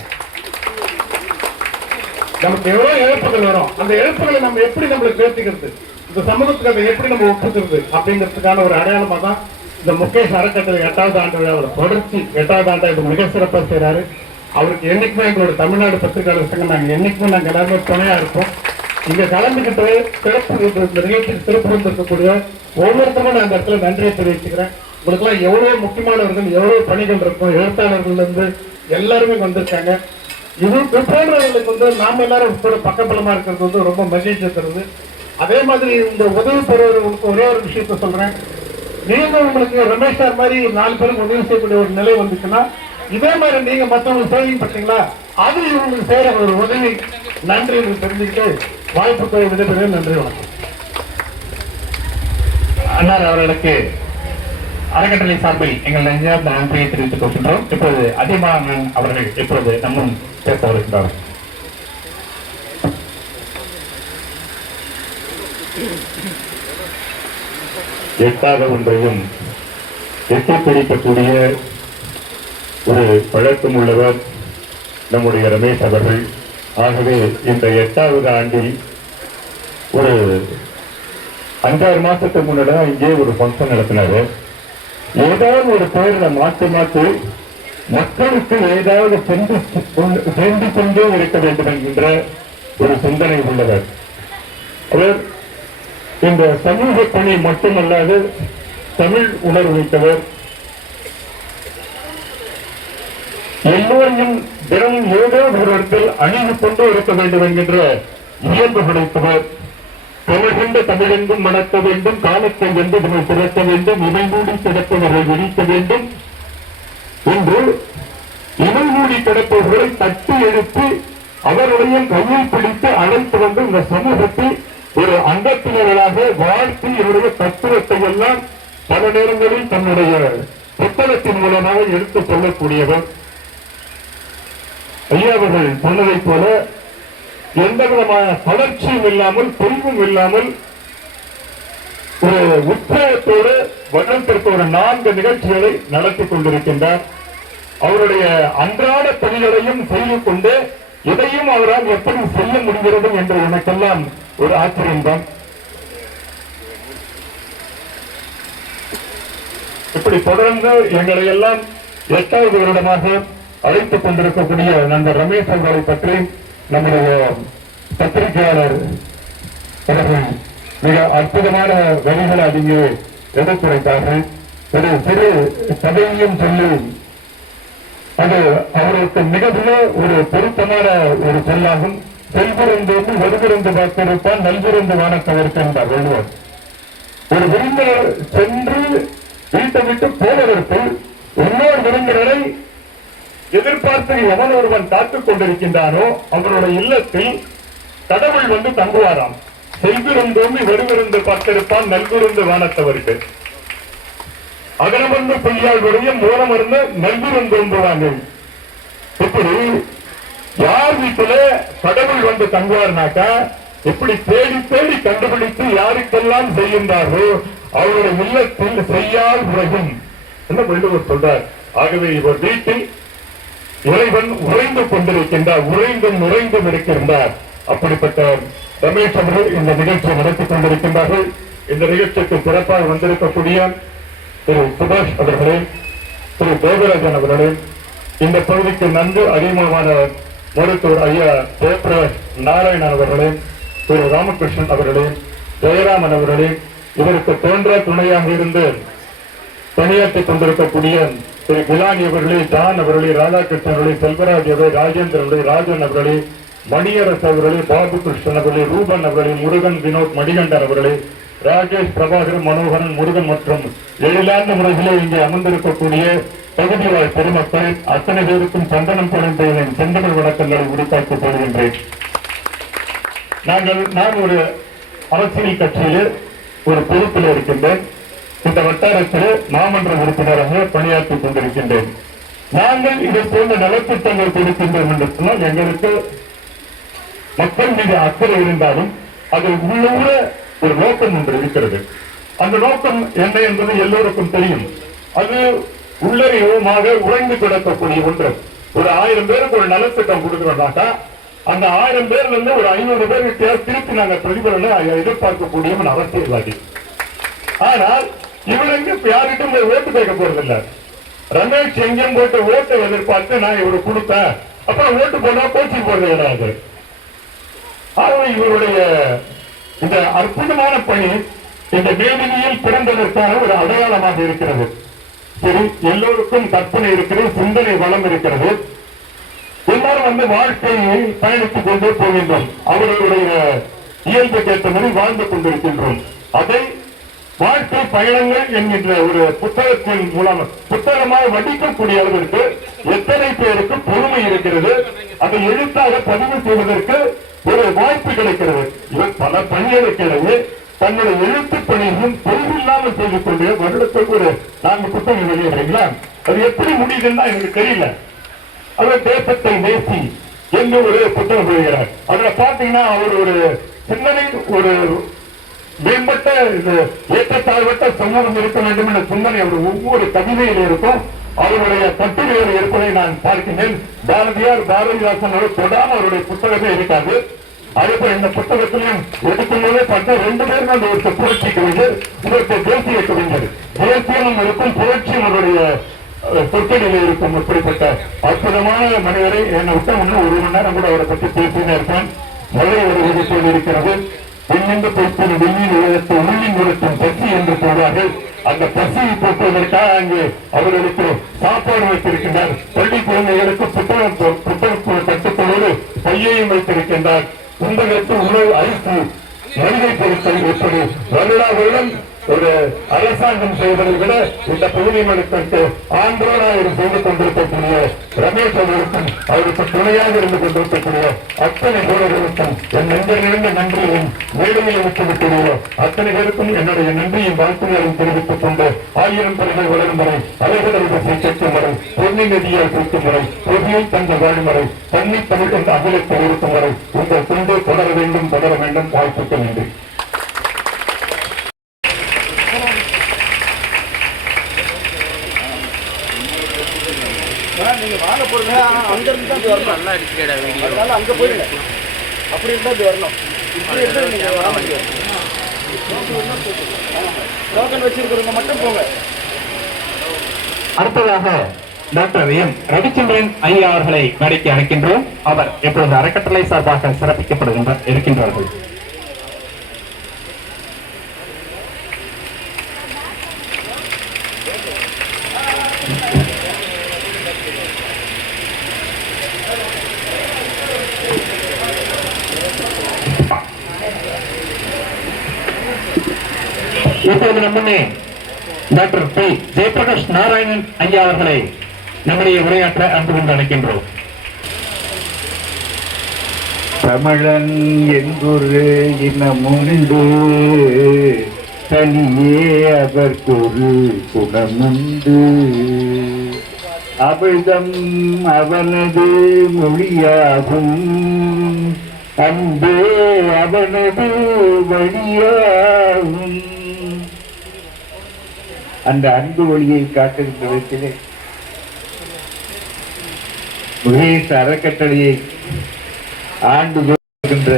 நமக்கு எவ்வளவு இழப்புகள் வரும், அந்த இழப்புகளை நம்ம எப்படி நம்மளுக்கு ஏற்றுக்கிறது, இந்த சமூகத்துக்கு அதை எப்படி நம்ம ஒப்புக்கிறது அப்படிங்கிறதுக்கான ஒரு அடையாளமா தான் இந்த முகேஷ் அறக்கட்டளை 8வது ஆண்டு விழாவில் தொடர்ச்சி 8வது ஆண்டா இது மிக சிறப்பாக செய்யறாரு. அவருக்கு என்னைக்குமே எங்களோட தமிழ்நாடு பத்திரிகையாளர் சங்கம் நாங்கள் என்னைக்குமே நாங்கள் எல்லாருமே துணையா இருப்போம். இங்க கலந்துகிட்டு சிறப்பு நிகழ்ச்சியில் சிறப்பு இருக்கக்கூடிய ஒவ்வொருத்தரும் நான் அந்த இடத்துல நன்றியை தெரிவிச்சுக்கிறேன். உங்களுக்கு எல்லாம் எவ்வளவு முக்கியமானவர்கள், எவ்வளவு பணிகள் இருக்கும், எழுத்தாளர்கள் இருந்து எல்லாருமே வந்திருக்காங்க. இது போன்றவர்களுக்கு வந்து நாம எல்லாரும் கூட பக்கபலமா இருக்கிறது வந்து ரொம்ப மகிழ்ச்சி தருது. அதே மாதிரி இந்த உதவி பெறுவர்களுக்கு ஒரே ஒரு விஷயத்த சொல்றேன், நீங்க உங்களுக்கு ரமேஷ் சார் மாதிரி 4 பேருக்கு உதவி செய்யக்கூடிய ஒரு நிலை வந்துச்சுன்னா இதே மாதிரி நீங்க மற்றவங்களுக்கு செய்வீங்க பார்த்தீங்களா, அது இவங்களுக்கு செய்யற ஒரு உதவி. நன்றி தெரிஞ்சுக்கிட்டு வாய்ப்புக்கு விடைபெறுவேன். நன்றி, வணக்கம். அன்னார் அவர்களுக்கு அறக்கட்டளை சார்பில் எங்கள் நெஞ்சார்ந்த நன்றியை தெரிவித்துக் கொள்கின்றோம். இப்போது அதிகமான அவர்கள் இப்போது நம்மும் பேச வருகின்றனர். எட்டாக ஒன்றையும் எட்டி பிடிக்கக்கூடிய ஒரு பழக்கம் உள்ளவர் நம்முடைய ரமேஷ் அவர்கள். ஆகவே இந்த 8வது ஆண்டில் ஒரு 5-6 மாசத்துக்கு முன்னாடி இங்கே ஒரு ஃபங்க்ஷன் நடத்தினாரு. ஏதாவது ஒரு பெயர்ல மாற்றி மக்களுக்கு ஏதாவது சென்று கொண்டே இருக்க வேண்டும் என்கின்ற ஒரு சிந்தனை உள்ளவர். அவர் இந்த சமூக பணி மட்டுமல்லாது தமிழ் உணர்வு வைத்தவர். எல்லோரையும் தினமும் ஏதோ ஒரு இடத்தில் அணிந்து கொண்டே இருக்க வேண்டும் என்கின்ற இயல்பு படைத்தவர். தமிழ்கின்ற தமிழெங்கும் மணக்க வேண்டும், காலத்தை வென்று நம்மை திறக்க வேண்டும், இமைமூடி கிடப்பவர்களை விரிக்க வேண்டும் என்று இமைமூடி கிடப்பவர்களை தட்டி எழுப்பி அவர்களையும் கையை பிடித்து அழைத்து வந்து இந்த சமூகத்தில் ஒரு அங்கத்தினர்களாக வாழ்த்தி இவருடைய தத்துவத்தை எல்லாம் பல நேரங்களில் தன்னுடைய புத்தகத்தின் மூலமாக எடுத்துக் கொள்ளக்கூடியவர். ஐயா அவர்கள் சொன்னதைப் போல எந்த விதமான வளர்ச்சியும் இல்லாமல் பொய்வும் இல்லாமல் ஒரு உற்சாகத்தோடு வருடத்திற்கு ஒரு 4 நிகழ்ச்சிகளை நடத்தி கொண்டிருக்கின்றார். அவருடைய அன்றாட பணிகளையும் செய்து கொண்டு இதையும் அவரால் எப்படி செய்ய முடிகிறது என்று எனக்கெல்லாம் ஒரு ஆச்சரியம்தான். இப்படி தொடர்ந்து எங்களை எல்லாம் 8வது வருடமாக அழைத்துக் கொண்டிருக்கக்கூடிய நண்பர் ரமேஷ் அவர்களை பற்றி நம்முடைய பத்திரிகையாளர் அவர்கள் மிக அற்புதமான வரிகளை அதிங்கே எடுத்துரைத்தார்கள். ஒரு சிறு கதையையும் சொல்லி அது அவருக்கு மிக மிக ஒரு பொருத்தமான ஒரு சொல்லாகும். செல்புருந்து வருகிருந்து பார்த்திருப்பான், நல்விருந்து வானத்தவருக்கு என்றார் வள்ளுவர். ஒரு விருந்தினர் சென்று வீட்டை விட்டு போவதற்கு இன்னொரு விருந்தினரை எதிர்பார்த்து எவன் ஒருவன் காத்துக் கொண்டிருக்கின்றானோ அவனுடைய இல்லத்தில் கடவுள் வந்து தங்குவாராம். செல்விருந்தோம்பி வருவிருந்து பார்த்திருப்பான் நல்விருந்து வானத்தவருக்கு அகனமர்ந்து பொய்யால் விடையும் மூலமர்ந்து நல்விருந்தோம்புவாங்க. இப்படி யார் வீட்டுல கடவுள் வந்து தங்குவார்னாக்கா எப்படி தேடி தேடி கண்டுபிடித்து யாருக்கெல்லாம் செய்கின்றாரோ அவருடைய இல்லத்தில் செய்யால் உலகும் என்ன வள்ளுவர் சொல்றார். ஆகவே இவர் வீட்டில் இறைவன் உறைந்து கொண்டிருக்கின்றார், உறைந்தும் நுழைந்தும் இருக்கின்றார். அப்படிப்பட்ட ரமேஷ் அவர்கள் இந்த நிகழ்ச்சியை நடத்திக் கொண்டிருக்கின்றார்கள். இந்த நிகழ்ச்சிக்கு சிறப்பாக வந்திருக்கக்கூடிய திரு சுபாஷ் அவர்களே, திரு தேவராஜன் அவர்களே, இந்த பகுதிக்கு நன்கு அறிமுகமான மருத்துவர் ஐயா ஜெயபிரகாஷ் நாராயணன் அவர்களே, திரு ராமகிருஷ்ணன் அவர்களே, ஜெயராமன் அவர்களே, இவருக்கு தோன்ற துணையாக இருந்து பணியாற்றிக் கொண்டிருக்கக்கூடிய திரு குலானி அவர்களே, ஜான் அவர்களே, ராதாகிருஷ்ணன் அவர்களே, செல்வராஜ் அவர்களே, ராஜேந்திர அவர்களே, ராஜன் அவர்களே, மணியரசு அவர்களே, பாபு கிருஷ்ணன் அவர்களே, ரூபன் அவர்களே, முருகன், வினோத், மணிகண்டன் அவர்களே, ராஜேஷ், பிரபாகரன், மனோகரன், முருகன் மற்றும் எழிலான முறைகளே இங்கே அமர்ந்திருக்கக்கூடிய பகுதிவாழ் பெருமக்கள் அத்தனை பேருக்கும் சந்தனம் குழந்தைகளின் செந்தமிழ் வணக்கங்களை உரித்தாக்கிக் கொள்கின்றேன். நான் ஒரு அரசியல் கட்சியிலே ஒரு பொறுப்பில் இருக்கின்றேன். இந்த வட்டாரத்தில் மாமன்ற உறுப்பினராக பணியாற்றிக் கொண்டிருக்கின்றேன். நாங்கள் இதை போன்ற நலத்திட்டங்கள் கொடுக்கின்றோம் என்று சொன்னால் எங்களுக்கு மக்கள் மீது அக்கறை இருந்தாலும் அது உள்ளூர ஒரு நோக்கம் ஒன்று இருக்கிறது. அந்த நோக்கம் என்ன என்பது எல்லோருக்கும் தெரியும். அது உள்ளறிவுமாக உறைந்து கிடக்கக்கூடிய ஒன்று. ஒரு 1000 பேருக்கு ஒரு நலத்திட்டம் கொடுக்கிறோம்னாக்கா அந்த 1000 பேர்ல இருந்து ஒரு 500 பேருக்கு திருப்பி நாங்கள் பிரதிபலனை எதிர்பார்க்கக்கூடிய ஒரு அரசியல்வாதி. ஆனால் இவருக்கு யாருக்கும் ஓட்டு கேட்க போறதில்லை. ரமேஷ் எங்கேயும் போட்டு ஓட்டை எதிர்பார்த்து நான் இவரு கொடுத்தேன், அப்புறம் ஓட்டு போனா கோச்சி போடுறது கிடையாது. ஆகவே இவருடைய இந்த அற்புதமான பணி இந்த மேதினியில் பிறந்ததற்கான ஒரு அடையாளமாக இருக்கிறது. சரி, எல்லோருக்கும் கற்பனை இருக்கிறது, சிந்தனை வளம் இருக்கிறது. எல்லாரும் வாழ்க்கையை பயணித்துக் கொண்டே போகின்றோம். அவர்களுடைய இயல்புக்கு ஏற்ற மாதிரி வாழ்ந்து கொண்டிருக்கின்றோம். அதை வாழ்க்கை பயணங்கள் என்கின்ற ஒரு புத்தகத்தின் மூலம் புத்தகமாக வடிக்கக்கூடிய அளவிற்கு எத்தனை பேருக்கு பொறுமை இருக்கிறது, அதை எழுத்தாக பதிவு செய்வதற்கு ஒரு வாய்ப்பு கிடைக்கிறது. இவர் பல பணிகளுக்கிடையே தன்னுடைய எழுத்து பணியும் பொறுப்பில்லாமல் செய்து கொண்டு வருடத்துக்கு ஒரு 4 புத்தகம் வெளியிடுறீங்களா? அது எப்படி முடியுதுன்னா எனக்கு தெரியல. அவர் தேசத்தை நேசி என்று ஒரு புத்தகம் வெளியிடுகிறார். அதுல பாத்தீங்கன்னா அவர் ஒரு சிந்தனை, ஒரு மேம்பட்ட ஏற்றத்தாழ்வட்ட சமூகம் இருக்க வேண்டும் என்ற சிந்தனை அவர் ஒவ்வொரு கவிதையில் இருக்கும். அவருடைய கட்டுரையில் இருப்பதை நான் பார்க்கின்றேன். பாரதியார், பாரதிதாசனோடு தொடாமல் அவருடைய புத்தகமே இருக்காது. அதேபோல் இந்த புத்தகத்திலையும் எடுக்கும்போதே பார்த்தா 2 பேரும் அந்த ஒரு புரட்சி கவிஞர், இதற்கு தேசிய கவிஞர். தேசியமும் இருக்கும், புரட்சியும் அவருடைய சொற்களிலே இருக்கும். இப்படிப்பட்ட அற்புதமான மனிதரை என்னை விட்ட ஒன்று 1 மணி நேரம் கூட அவரை பற்றி பேசினே இருப்பான். மழை ஒரு விதத்தில் இருக்கிறது. விண்ணின்று போய்க்கும் வெள்ளியின் உலகத்தை உள்ளின் உலகத்தின் பசி என்று சொல்வார்கள். அந்த பசியை போக்குவதற்காக அங்கே அவர்களுக்கு சாப்பாடு வைத்திருக்கின்றார். பள்ளி குழந்தைகளுக்கு புத்தக கட்டுக்களோடு பையையும் வைத்திருக்கின்றார். குந்தகத்து உணவு, அரிசி, மளிகை பொருட்கள் எப்படி வருடம் ஒரு அரசாங்கம் செய்வதை விட இந்த பகுதி மக்களுக்கு ஆண்டோராயிரம் செய்து கொண்டிருக்கக்கூடிய ரமேஷ் அவர்களுக்கும் அவருக்கு துணையாக இருந்து கொண்டிருக்கக்கூடிய அத்தனை பேர்களுக்கும் என் நெஞ்சிலிருந்து நன்றியையும் மேடையில் விட்டுவிட்டுள்ளோ அத்தனை பேருக்கும் என்னுடைய நன்றியும் வாழ்த்துகளையும் தெரிவித்துக் கொண்டு 1000 பணிகள் வளரும் வரை அலைகடல் கேட்கும் வரை பொன்னி நதியால் கேட்கும் வரை பொதியை தந்த வாழும் வரை தண்ணி தமிழ் என்ற அகலத்தில் இருக்கும் வரை உங்கள் கொண்டு தொடர வேண்டும். வாழ்த்துக்கள். நன்றி. நீங்க வாங்க போடுங்க, அங்க இருந்து தான் வரணும். நல்லா அடிச்சுடா வீடியோ, அதனால அங்க போயிடுங்க. அப்படி இருந்தா இது வரணும். இப்படி இருந்தா நீங்க வர முடியாது. டோக்கன் வச்சிருக்கிறவங்க மட்டும் போங்க. அடுத்ததாக டாக்டர் எம் ரவிச்சந்திரன் ஐயா அவர்களை மேடைக்கு அழைக்கின்றோம். அவர் இப்பொழுது அறக்கட்டளை சார்பாக இருக்கின்றார்கள். இப்போது நம்முன்னே டாக்டர் பி ஜெயபிரகாஷ் நாராயணன் ஐயா அவர்களை நம்முடைய உரையாற்ற அன்பு கொண்டு அழைக்கின்றோம். தமிழன் என்றொரு இனமுண்டு, தனியே அதற்கொரு குணமுண்டு. அமிழ்தம் அவனது மொழியாகும், அன்பே அவனது வழியாகும். அந்த அன்பு வழியை காட்டுகின்ற விதத்திலே முகேஷ் அறக்கட்டளையை ஆண்டு வருகின்ற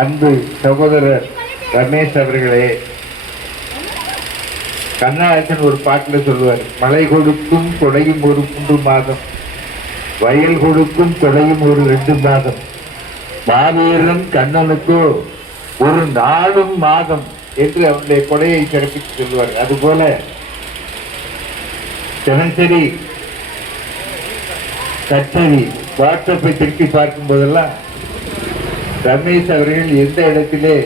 அன்பு சகோதரர் ரமேஷ் அவர்களே, கண்ணதாசன் ஒரு பாட்டில் சொல்லுவார், மழை கொடுக்கும் கொடையும் ஒரு 3 மாதம், வயல் கொடுக்கும் கொடையும் ஒரு 2 மாதம், மாவீரன் கண்ணனுக்கோ ஒரு 4 மாதம் என்று அவருடைய கொடையை சிறப்பித்து சொல்லுவார். அதுபோல தினசரி கச்சேரி வாட்ஸ்அப்பை திருப்பி பார்க்கும் போதெல்லாம் ரமேஷ் அவர்கள் எந்த இடத்திலே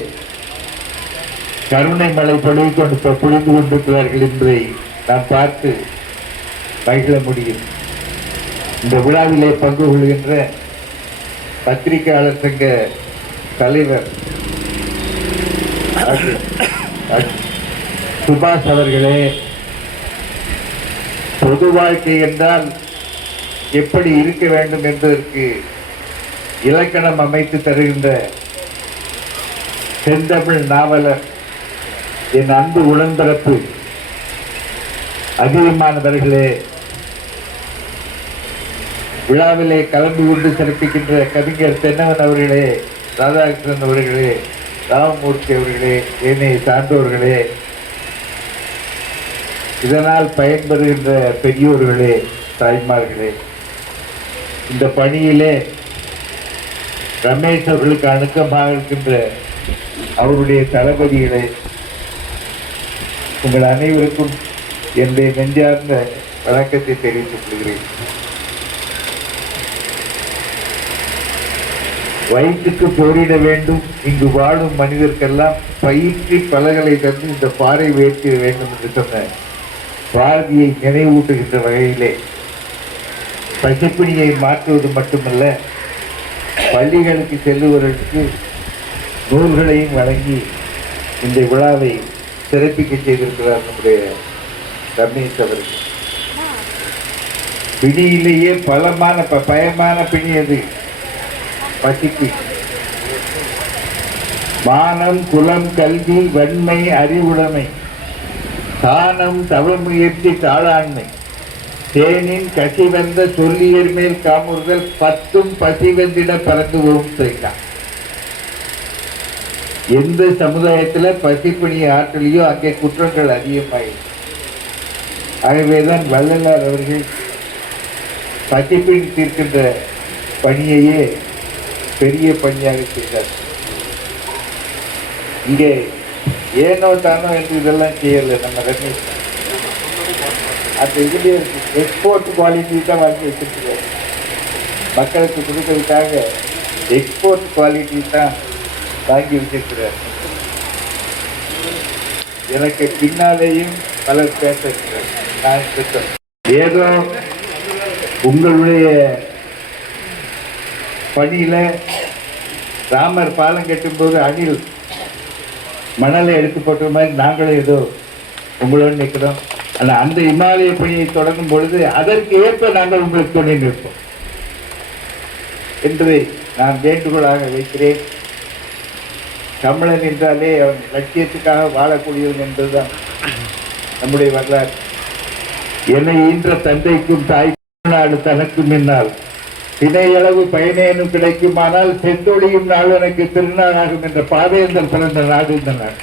கருணை மலை பொழிந்து கொண்டிருக்கிறார்கள் என்பதை நாம் பார்த்து மகிழ முடியும். இந்த விழாவிலே பங்கு கொள்கின்ற பத்திரிகையாளர் சங்க தலைவர் சுபாஷ் அவர்களே, பொது வாழ்க்கை என்றால் எப்படி இருக்க வேண்டும் என்பதற்கு இலக்கணம் அமைத்து தருகின்ற செந்தமிழ் நாவலர் என் அன்பு உடன்பிறப்பு அதிகமானவர்களே, விழாவிலே கலந்து கொண்டு சிறப்பிக்கின்ற கவிஞர் தென்னவன் அவர்களே, ராதாகிருஷ்ணன் அவர்களே, ராமமூர்த்தி அவர்களே, என்னை சார்ந்தவர்களே, இதனால் பயன்பெறுகின்ற பெரியோர்களே, தாய்மார்களே, இந்த பணியிலே ரமேஷ் அவர்களுக்கு அணுக்கமாக இருக்கின்ற அவருடைய தளபதிகளே, உங்கள் அனைவருக்கும் என்னுடைய நெஞ்சார்ந்த வணக்கத்தை தெரிவித்துக் கொள்கிறேன். வயிற்றுக்கு போரிட வேண்டும், இங்கு வாழும் மனிதர்க்கெல்லாம் பயிற்சி பலகளை தந்து இந்த பாறை உயர்த்திட வேண்டும் என்று சொன்ன பாரதியை நினைவூட்டுகின்ற வகையிலே பசிப்பிணியை மாற்றுவது மட்டுமல்ல, பள்ளிகளுக்கு செல்லுவதற்கு நூல்களையும் வழங்கி இந்த விழாவை சிறப்பிக்க செய்திருக்கிறார் நம்முடைய ரமேஷ் அவர்கள். பிணியிலேயே பயமான பிணி அது பசிக்கு. மானம், குலம், கல்வி, வன்மை, அறிவுடைமை, தானம், தவமுயற்சி, தாளாண்மை, தேனின் கசிவந்த சொல்லியர் மேல் காமுறுதல், 10ம் பசிவந்திட பறந்துவோம் செய்தான். எந்த சமுதாயத்தில் பசிப்பணி ஆற்றலையோ அங்கே குற்றங்கள் அதிகமாயிடும். ஆகவேதான் வள்ளலார் அவர்கள் பசிப்பிணி தீர்க்கின்ற பணியையே பெரிய பணியாக செய்தார். இங்கே ஏனோ தானோ என்று இதெல்லாம் செய்யலை நம்ம ரமேஷ். அந்த இதுலேயே எக்ஸ்போர்ட் குவாலிட்டி தான் வாங்கி வச்சிருக்கிறார். மக்களுக்கு கொடுக்கறதுக்காக எக்ஸ்போர்ட் குவாலிட்டி தான் வாங்கி வச்சிருக்கிறார். எனக்கு பின்னாலேயும் பலர் பேச இருக்கிறார். நான் ஏதோ உங்களுடைய பணியில ராமர் பாலம் கட்டும்போது அணில் மணலை எடுத்து போட்ட மாதிரி நாங்களும் ஏதோ உங்களோடு நிற்கிறோம். ஆனால் அந்த இமாலய பணியை தொடங்கும் பொழுது அதற்கு ஏற்ப நாங்கள் உங்களுக்கு துணை நிற்போம் என்பதை நான் வேண்டுகோளாக வைக்கிறேன். தமிழன் என்றாலே அவன் லட்சியத்துக்காக வாழக்கூடியவன் என்பதுதான் நம்முடைய வரலாறு. என்னை ஈன்ற தந்தைக்கும் தாய் நாடு தனக்கு முன்னால் தினையளவு பயனேனும் கிடைக்குமானால் செந்தொழியும் நாள் எனக்கு திருநாளாகும் என்ற பாவேந்தர் பிறந்த நாடு இந்த நாடு.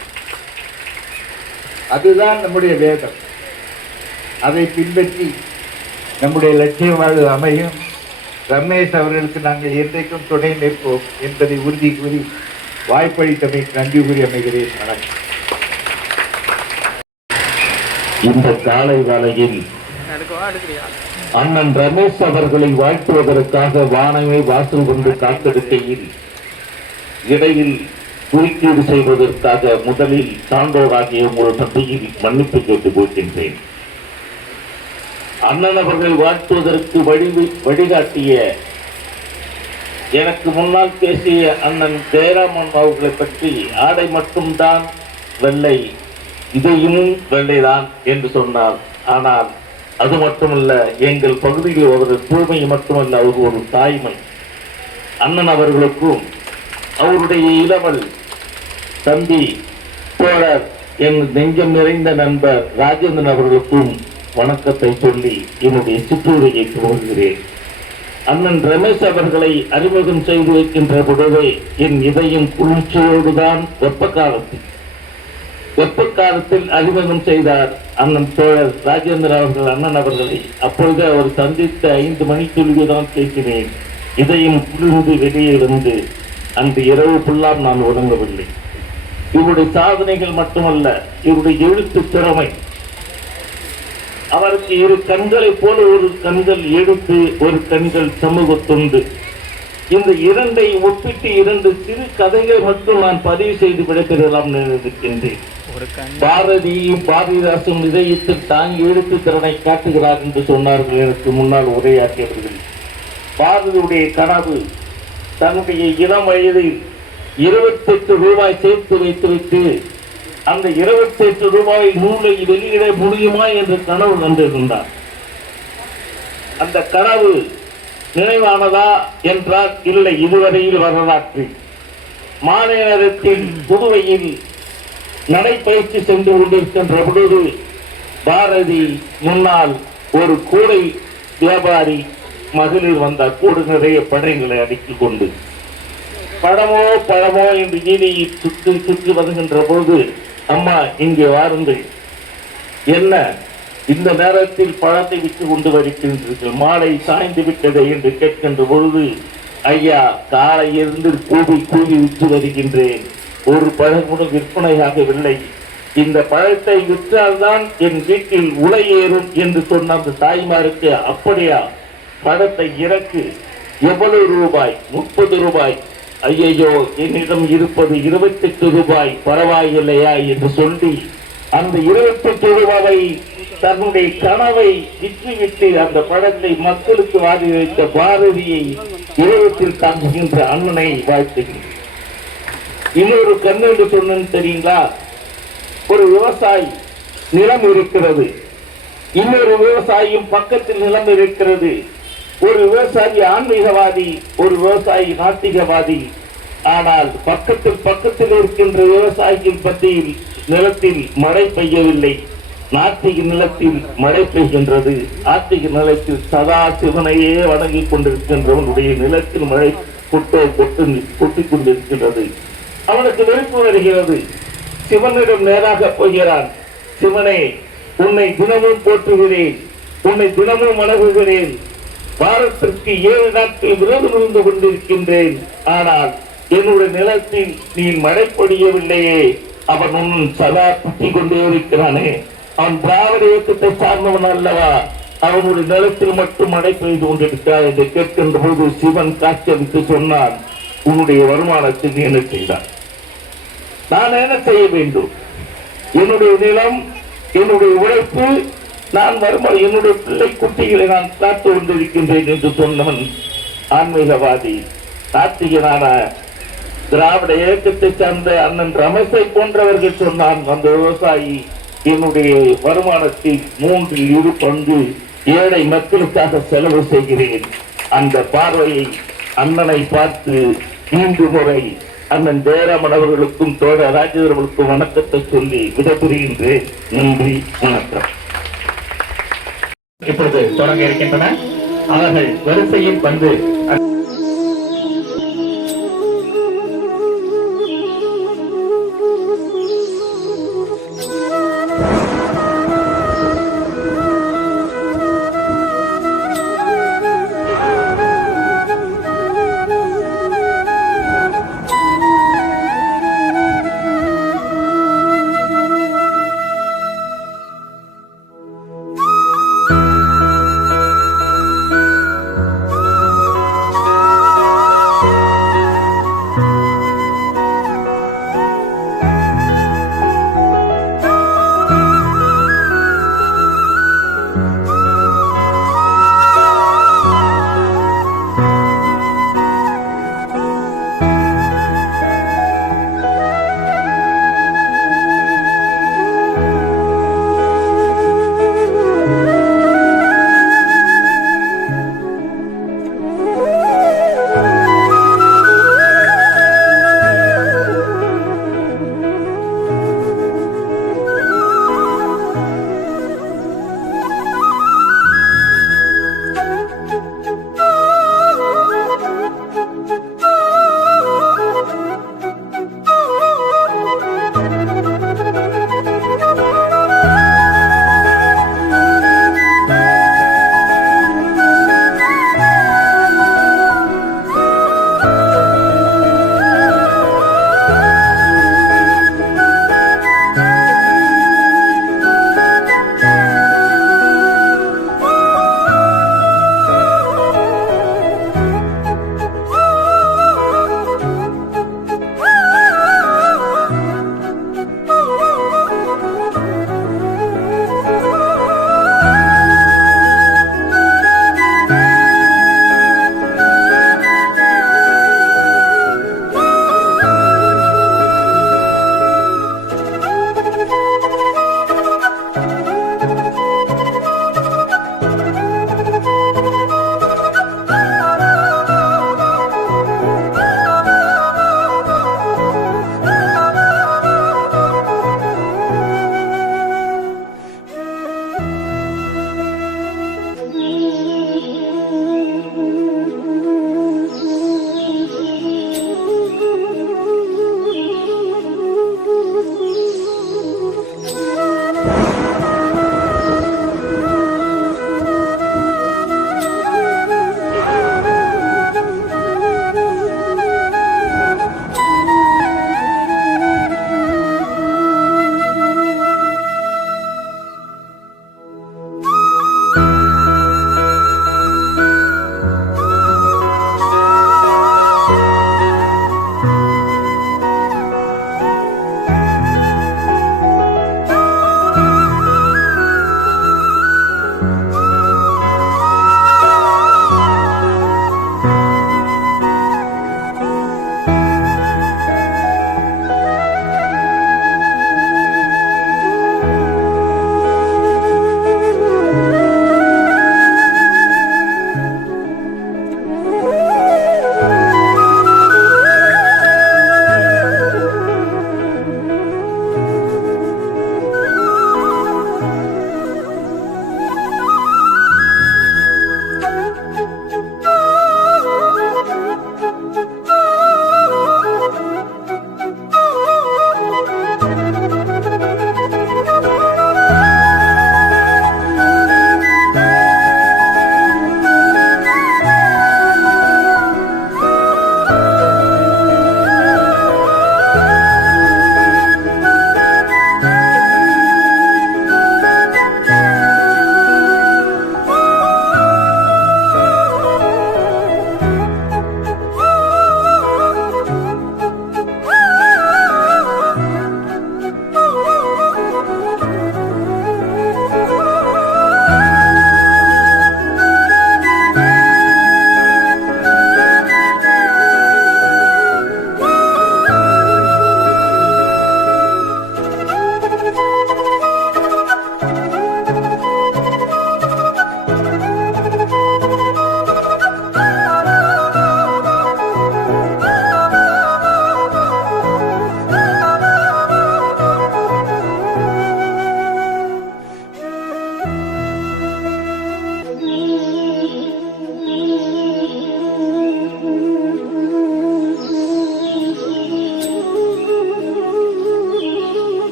அதுதான் நம்முடைய வேதம். அதை பின்பற்றி நம்முடைய லட்சியம் வாழ்வு அமையும். ரமேஷ் அவர்களுக்கு நாங்கள் என்றைக்கும் துணை நிற்போம் என்பதை உறுதி கூறி வாய்ப்பளித்தமைக்கு நன்றி கூறி அமைகிறேன். வணக்கம். இந்த காலை வேளையில் அண்ணன் ரமேஷ் அவர்களை வாழ்த்துவதற்காக வானமே வாசல் கொண்டு காத்திருக்கையில் இடையில் குறுக்கீடு செய்வதற்காக முதலில் சான்றோராகிய உங்கள் சபையில் மன்னிப்பு கேட்டு போகின்றேன். அண்ணன் அவர்கள் வாழ்த்துவதற்கு வழிகாட்டிய எனக்கு முன்னால் பேசிய அண்ணன் ஜெயராமன் அவர்களை பற்றி ஆடை மட்டும்தான் வெள்ளை, இதையும் வெள்ளைதான் என்று சொன்னார். ஆனால் அது மட்டுமல்ல, எங்கள் பகுதியில் அவரது தூய்மை மட்டுமல்ல, அவர் ஒரு தாய்மை. அண்ணன் அவர்களுக்கும் அவருடைய இளவல் தம்பி தோழர் என் நெஞ்சம் நிறைந்த நண்பர் ராஜேந்திரன் அவர்களுக்கும் வணக்கத்தை சொல்லி என்னுடைய சிற்றுரையை துவங்குகிறேன். அண்ணன் ரமேஷ் அவர்களை அறிமுகம் செய்து வைக்கின்ற பொழுதே என் இதயம் குளிர்ச்சியோடுதான் வெப்ப காலத்தில் அறிமுகம் செய்தார் அண்ணன் தோழர் ராஜேந்திரன் அவர்கள் அண்ணன் அவர்களை. அப்பொழுது அவர் சந்தித்த 5 மணிக்குள்ளிதான் பேசினேன். இதயம் குளிர்ந்து வெளியே வந்து அன்று இரவு ஃபுல்லாம் நான் உறங்கவில்லை. இவருடைய சாதனைகள் மட்டுமல்ல, இவருடைய எழுத்து திறமை. அவருக்கு 2 கண்களை போல, ஒரு கண்கள் எழுத்து, ஒரு கண்கள் சமூக தொண்டு. இந்த 2ஐ ஒப்பிட்டு 2 சிறு கதைகள் மட்டும் நான் பதிவு செய்து விடைபெறலாம் நினைக்கின்றேன். பாரதியும் பாரதிதாசும் இதயத்தில் தாங்கி எழுத்து திறனை காட்டுகிறார் என்று சொன்னார்கள் எனக்கு முன்னால் உரையாற்றியவர்கள். பாரதியுடைய கனவு தன்னுடைய இளம் வயதில் 28 ரூபாய் சேர்த்து வைத்து அந்த 28 ரூபாய் நூலை வெளியிட முடியுமா என்று கனவு கண்டிருந்தார். அந்த கனவு நினைவானதா என்றால் இல்லை. இதுவரையில் வரலாற்றில் மாலை நேரத்தில் புதுவையில் நடைப்பயிற்சி சென்று கொண்டிருக்கின்ற பொழுது பாரதி முன்னால் ஒரு கூடை வியாபாரி மகளிர் வந்தார். கூடு நிறைய படைகளை அடுக்கிக் கொண்டு பழமோ என்று வீதியை சுற்றி வருகின்ற பொழுது, அம்மா இங்கே வாருங்கள், என்ன இந்த நேரத்தில் பழத்தை விட்டு கொண்டு வருகின்றீர்கள், மாலை சாய்ந்து விட்டதை என்று கேட்கின்ற பொழுது, ஐயா காலையிலிருந்து கூவி விட்டு வருகின்றேன், ஒரு பழமுடன் விற்பனையாகவில்லை, இந்த பழத்தை விற்றால்தான் என் வீட்டில் உலை ஏறும் என்று சொன்ன அந்த தாய்மாருக்கு, அப்படியா பழத்தை இறக்கு, எவ்வளவு ரூபாய்? 30 ரூபாய். ஐயோ என்னிடம் இருப்பது 28 ரூபாய், பரவாயில்லையா என்று சொல்லி அந்த 28 ரூபாயை தன்னுடைய கனவை விற்றுவிட்டு அந்த படத்தை மக்களுக்கு வாதி வைத்த பாரதியை இரவத்தில் தாங்குகின்ற அண்ணனை வாழ்த்துகிறேன். இன்னொரு கண்ணு என்று சொன்னேன்னு தெரியுங்களா? ஒரு விவசாயி நிலம் இருக்கிறது, இன்னொரு விவசாயியும் பக்கத்தில் நிலம் இருக்கிறது. ஒரு விவசாயி ஆன்மீகவாதி, ஒரு விவசாயி நாத்திகவாதி. ஆனால் பக்கத்தில் இருக்கின்ற விவசாயியின் பற்றியில் நிலத்தில் மழை பெய்யவில்லை, நாத்திக நிலத்தில் மழை பெய்கின்றது. ஆத்திக நிலத்தில் சதா சிவனையே வணங்கிக் கொண்டிருக்கின்றவனுடைய நிலத்தில் மழை கொட்டிக் கொண்டிருக்கின்றது. அவனுக்கு வெறுப்பு வருகிறது. சிவனிடம் நேராக போகிறான். சிவனே, உன்னை தினமும் போற்றுகிறேன், உன்னை தினமும் வணங்குகிறேன், வாரத்திற்கு 7 நாட்கள் விரதம் இருந்து கொண்டிருக்கின்றேன். ஆனால் என்னுடைய நிலத்தில் நீ மழை பொழியவில்லையே. அவன் உன் சதா குத்தி கொண்டே இருக்கிறானே, அவன் திராவிட இயக்கத்தை சார்ந்தவன் அல்லவா? அவனுடைய நிலத்தில் மட்டும் மழை பெய்து கொண்டிருக்கிறார் என்று கேட்கின்ற போது சிவன் காட்சியளித்து சொன்னான், உன்னுடைய வருமானத்தை நீ என்ன செய்தார்? நான் என்ன செய்ய வேண்டும்? என்னுடைய நிலம், என்னுடைய உழைப்பு, நான் வருமானம், என்னுடைய பிள்ளை குட்டிகளை நான் காத்து கொண்டிருக்கின்றேன் என்று சொன்னவன் ஆன்மீகவாதி. நாத்திகனான திராவிட இயக்கத்தை சார்ந்த அண்ணன் ரமேஷை போன்றவர்கள் சொன்னான், அந்த விவசாயி என்னுடைய வருமானத்தில் 3 பங்கு ஏழை மக்களுக்காக செலவு செய்கிறேன். அந்த பார்வையை அண்ணனை பார்த்து 3 முறை அண்ணன் ஜெயராமன் அவர்களுக்கும் தோழர் ராஜேந்திரர்களுக்கும் வணக்கத்தை சொல்லி விடைபெறுகின்றேன். நன்றி, வணக்கம். இப்பொழுது தொடங்க இருக்கின்றன. அவர்கள் வரிசையில் வந்து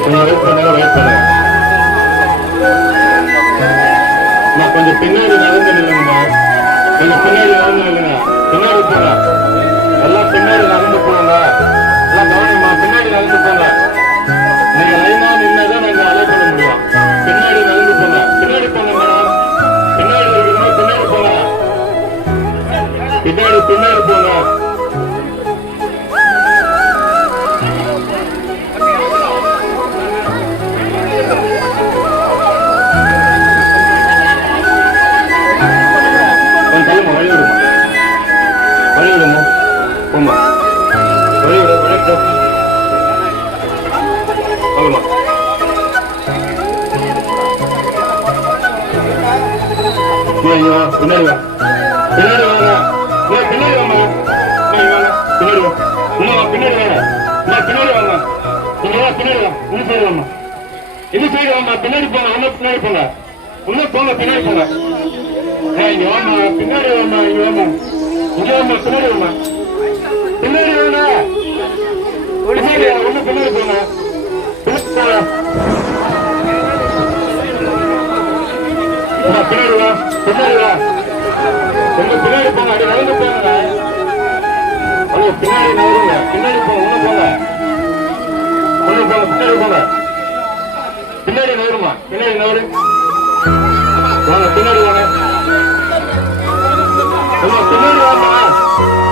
கொஞ்சம் வெயிட் பண்ணுங்க. நான் கொஞ்சம் பின்னாடி நடந்து நில்லுங்கம்மா. கொஞ்சம் பின்னாடி நடந்து நில்லுங்க. பின்னாடி போங்க. எல்லாம் பின்னாடி நடந்து போங்க. எல்லாம் கவனிமா, பின்னாடி நடந்து போங்க. நீங்க லைனா நின்னதான் நாங்க அலோ பண்ண முடியும். பின்னாடி நடந்து போங்க. பின்னாடி போங்க மேடம். பின்னாடி இருக்கணும். பின்னாடி போங்க. பின்னாடி போங்க. வழிவிடுமா போமா. வழிவிட வணக்கம். ஆமா ஐயோ பின்னாடி வா. பின்னாடி வாங்க. பின்னாடி வாங்க. பின்னாடி வா. பின்னாடி வாங்க. பின்னாடி வாங்க. இங்க வா. பின்னாடி வா. இன்னும் சைடு வாமா. இன்னும் சைடு வாமா. பின்னாடி போங்க. இன்னும் பின்னாடி போங்க. இன்னும் போங்க. பின்னாடி போங்க. இங்க வாமா. பின்னாடி வாமா. இங்க வாமா. இங்க வாமா. பின்னாடி வாமா. பின்னாடி வாங்க. பின்னாடி ஒண்ணு பின்னாடி போங்க. பின்னாடி வா. பின்னாடி வா. கொஞ்சம் பின்னாடி போங்க. அப்படி நடந்து போங்க. கொஞ்சம் பின்னாடி நகருங்க. பின்னாடி போங்க. ஒண்ணு போங்க. ஒண்ணு போங்க. பின்னாடி போங்க. பின்னாடி நகருமா. பின்னாடி நகரு வாங்க. பின்னாடி வாங்க. பின்னாடி வாமா.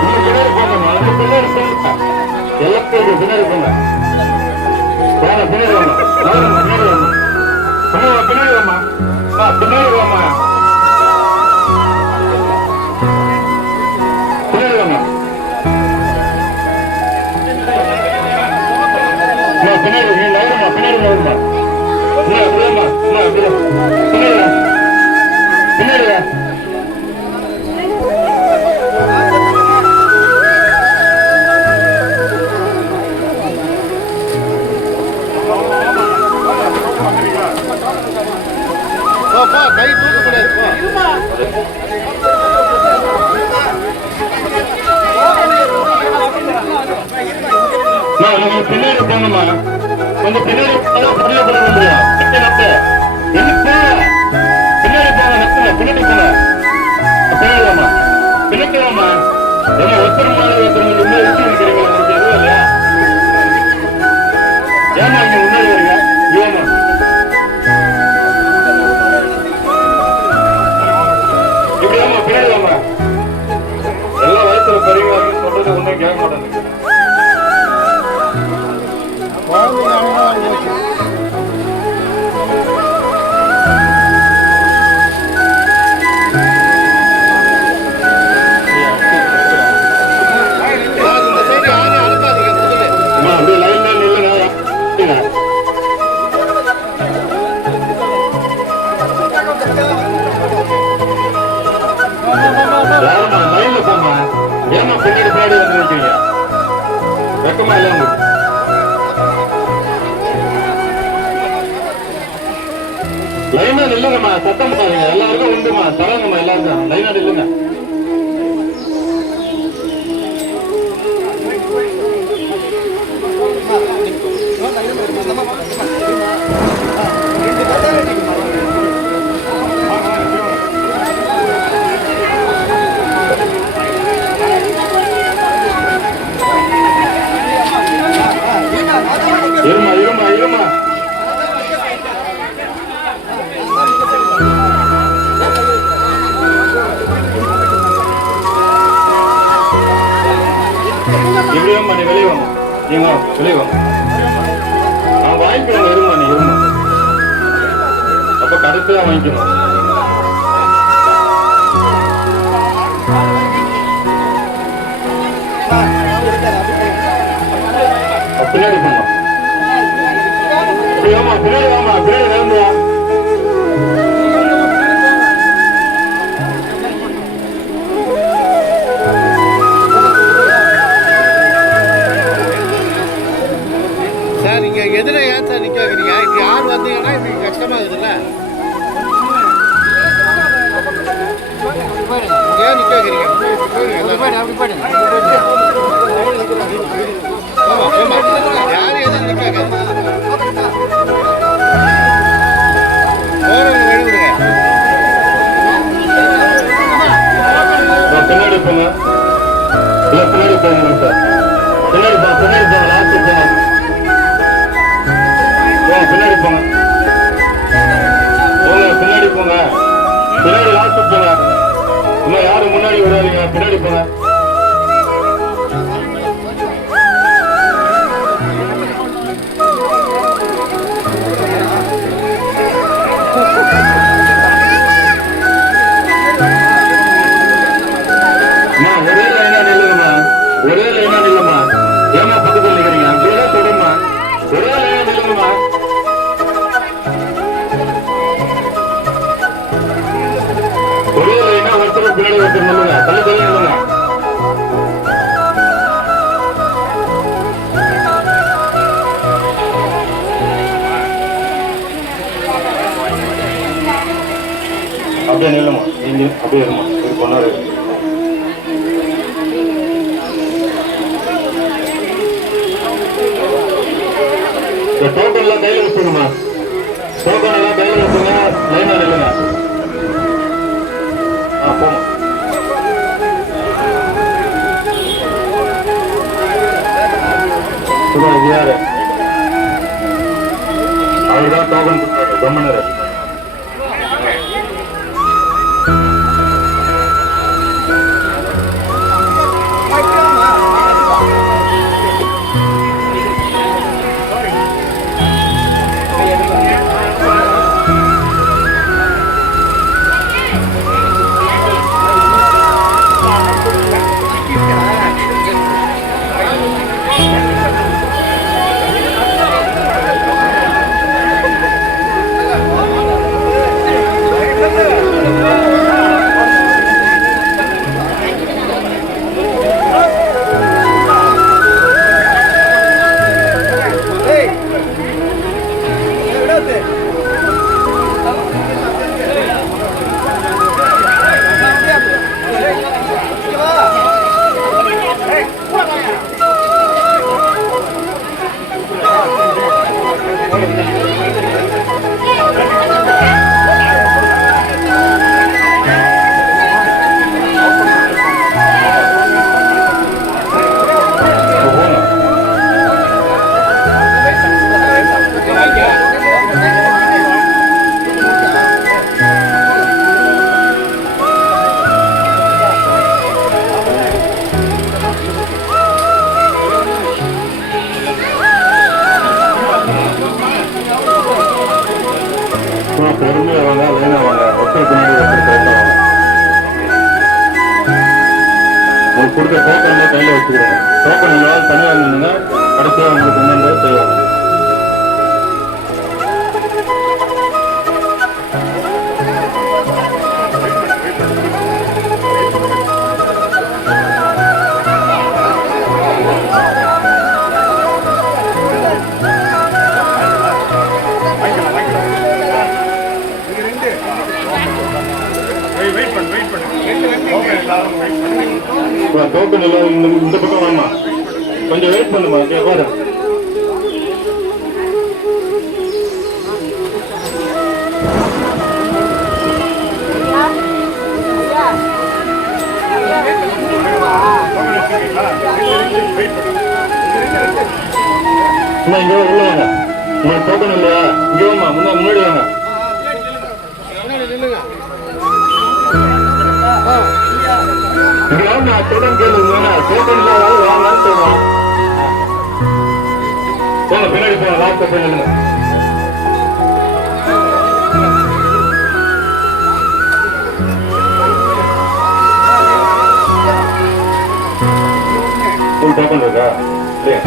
இன்னும் பின்னாடி போங்கம்மா. பின்னாடி போங்க. எல்லாத்தையும் பின்னாடி போங்க. வாங்க. பின்னாடி வாங்க. பின்னாடி வாங்க. பின்னாடி வாமா. பின்னாடி வாமா. பின்னாடி வாமா. பின்னாடி நீ நகருமா. பின்னாடி நகருமா. பின்னாடி வா. பின்னாடி வா. கை தூக்க கூடாது. பின்னாடி போங்கம்மா. கொஞ்சம் பின்னாடி புரிய பண்ண முடியும். பின்னாடி போங்க. நத்துங்க. பின்னாடி போங்க. பின்னாடி வாமா. பின்னாடி வாமா. ஏன்னா ஒருத்தர் மாதிரி ஒருத்தர் முன்னாடி இருக்கிறீங்க. உங்களுக்கு எதுவும் இல்லையா? ஏமா இங்க முன்னாடி வருங்க. ஏமா இப்படி வாமா. பின்னாடி வாமா. எல்லா வயசுல பெரியவங்க சொல்றது ஒன்றும் கேட்க மாட்டாங்க. அப்படியே லைன்ல நில்லுங்க. லைன்ல போமா. ஏமா பின்னாடி பின்னாடி வந்து இருக்கீங்க? வெக்கமா இல்ல உங்களுக்கு? லைனா நில்லுங்கம்மா. சத்தம் பாருங்க. எல்லாருக்கும் உண்டுமா. தரங்கம்மா. எல்லாருக்கும் லைனா நில்லுங்க. இருமா இருமா இருமா. இப்படியம்மா நீ வெளியே வாங்க. நீங்க வெளியே வாங்க. நான் வாங்கிக்கிறேன். இருமா நீ இருமா. அப்ப கடைசியா வாங்கிக்கணும். பின்னாடி போமா. பின்னாடி வாமா. பின்னாடி நடந்து வா. சார் நீங்க எதிர ஏன் சார் நிக்க வைக்கிறீங்க? இப்படி யார் வந்தீங்கன்னா இப்படி கஷ்டமா இருக்குதுல்ல. பின்னாடி லாஸ்ட் போங்க. இன்னும் யாரும் முன்னாடி வராதீங்க, பின்னாடி போங்க. ஒரே லைனா நில்லுங்கம்மா, ஒரே லைனா நில்லுமா. ஏமா பக்கத்தில் நிக்கிறீங்க? அப்படியே தொடருமா. ஒரே லைனா நில்லுங்கம்மா. ஒரே லைனா ஒருத்தர் பின்னாடி ஒருத்தர் நில்லுங்க. தள்ளி தள்ளி நில்லுங்க. அப்படியே நில்லுமா. நீங்க அப்படியே இருமா. இது கொண்டாரு. டோக்கன் எல்லாம் கையில வச்சுக்கணுமா. டோக்கன் எல்லாம் கையில வச்சுங்க. லைனா நில்லுங்க. போமா. இது யாரு? அவருதான் டோக்கன் கம்மனர். பொறுமையா வாங்க, லைனா வாங்க. ஒருத்தர் பின்னாடி ஒருத்தர் கரெக்டா வாங்க. உங்களுக்கு கொடுத்த டோக்கன் கையில வச்சுக்கிறேன். டோக்கன் இல்லாத தனியாக இருந்தீங்கன்னா கடைசியாக உங்களுக்கு என்னென்ன செய்வாங்க. டோக்கன் எல்லாம் இந்த பக்கம் வாமா. கொஞ்சம் வெயிட் பண்ணுமா. பாரு இங்க உள்ள வாங்க. உங்களுக்கு டோக்கன் இல்லையா? இங்க வாமா. முன்னாடி வாங்க. டோக்கன் கேளுங்க. டோக்கன் இல்லாத வாங்கன்னு சொல்றோம். போங்க, பின்னாடி போங்க. லாஸ்ட் போய் நில்லுங்க. டோக்கன் இருக்கா? இல்லையா?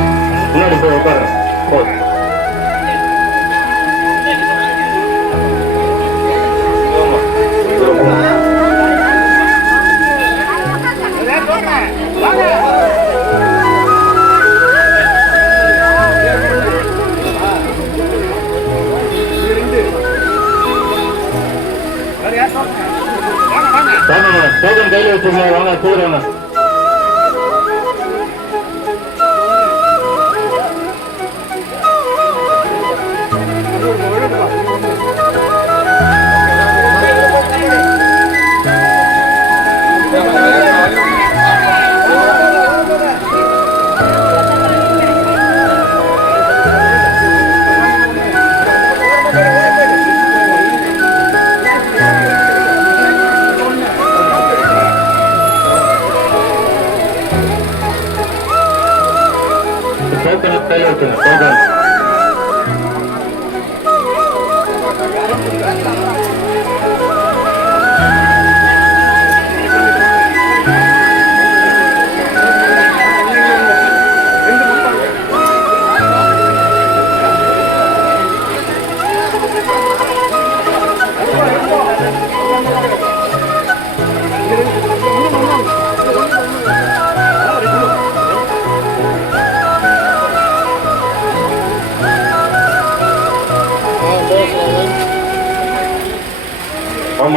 முன்னாடி போய் உட்காருங்க. டோக்கன் கையில வச்சுங்க. வாங்க, கூடுறாங்க.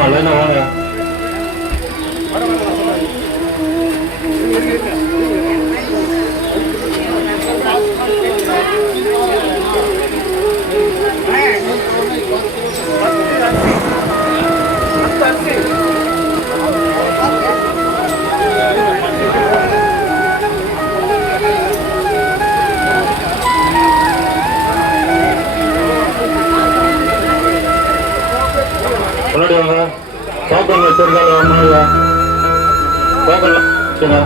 வாங்க லைனா வாங்க. முன்னாடி வாங்க. டோக்கன் வச்சிருக்காங்க முன்னாடி வா. டோக்கன் வச்சுங்க.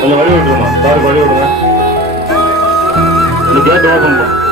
கொஞ்சம் வழி விட்டுருமா சார், வழி விடுங்க. இந்த கேட் ஓப்பன் பண்ணுங்க.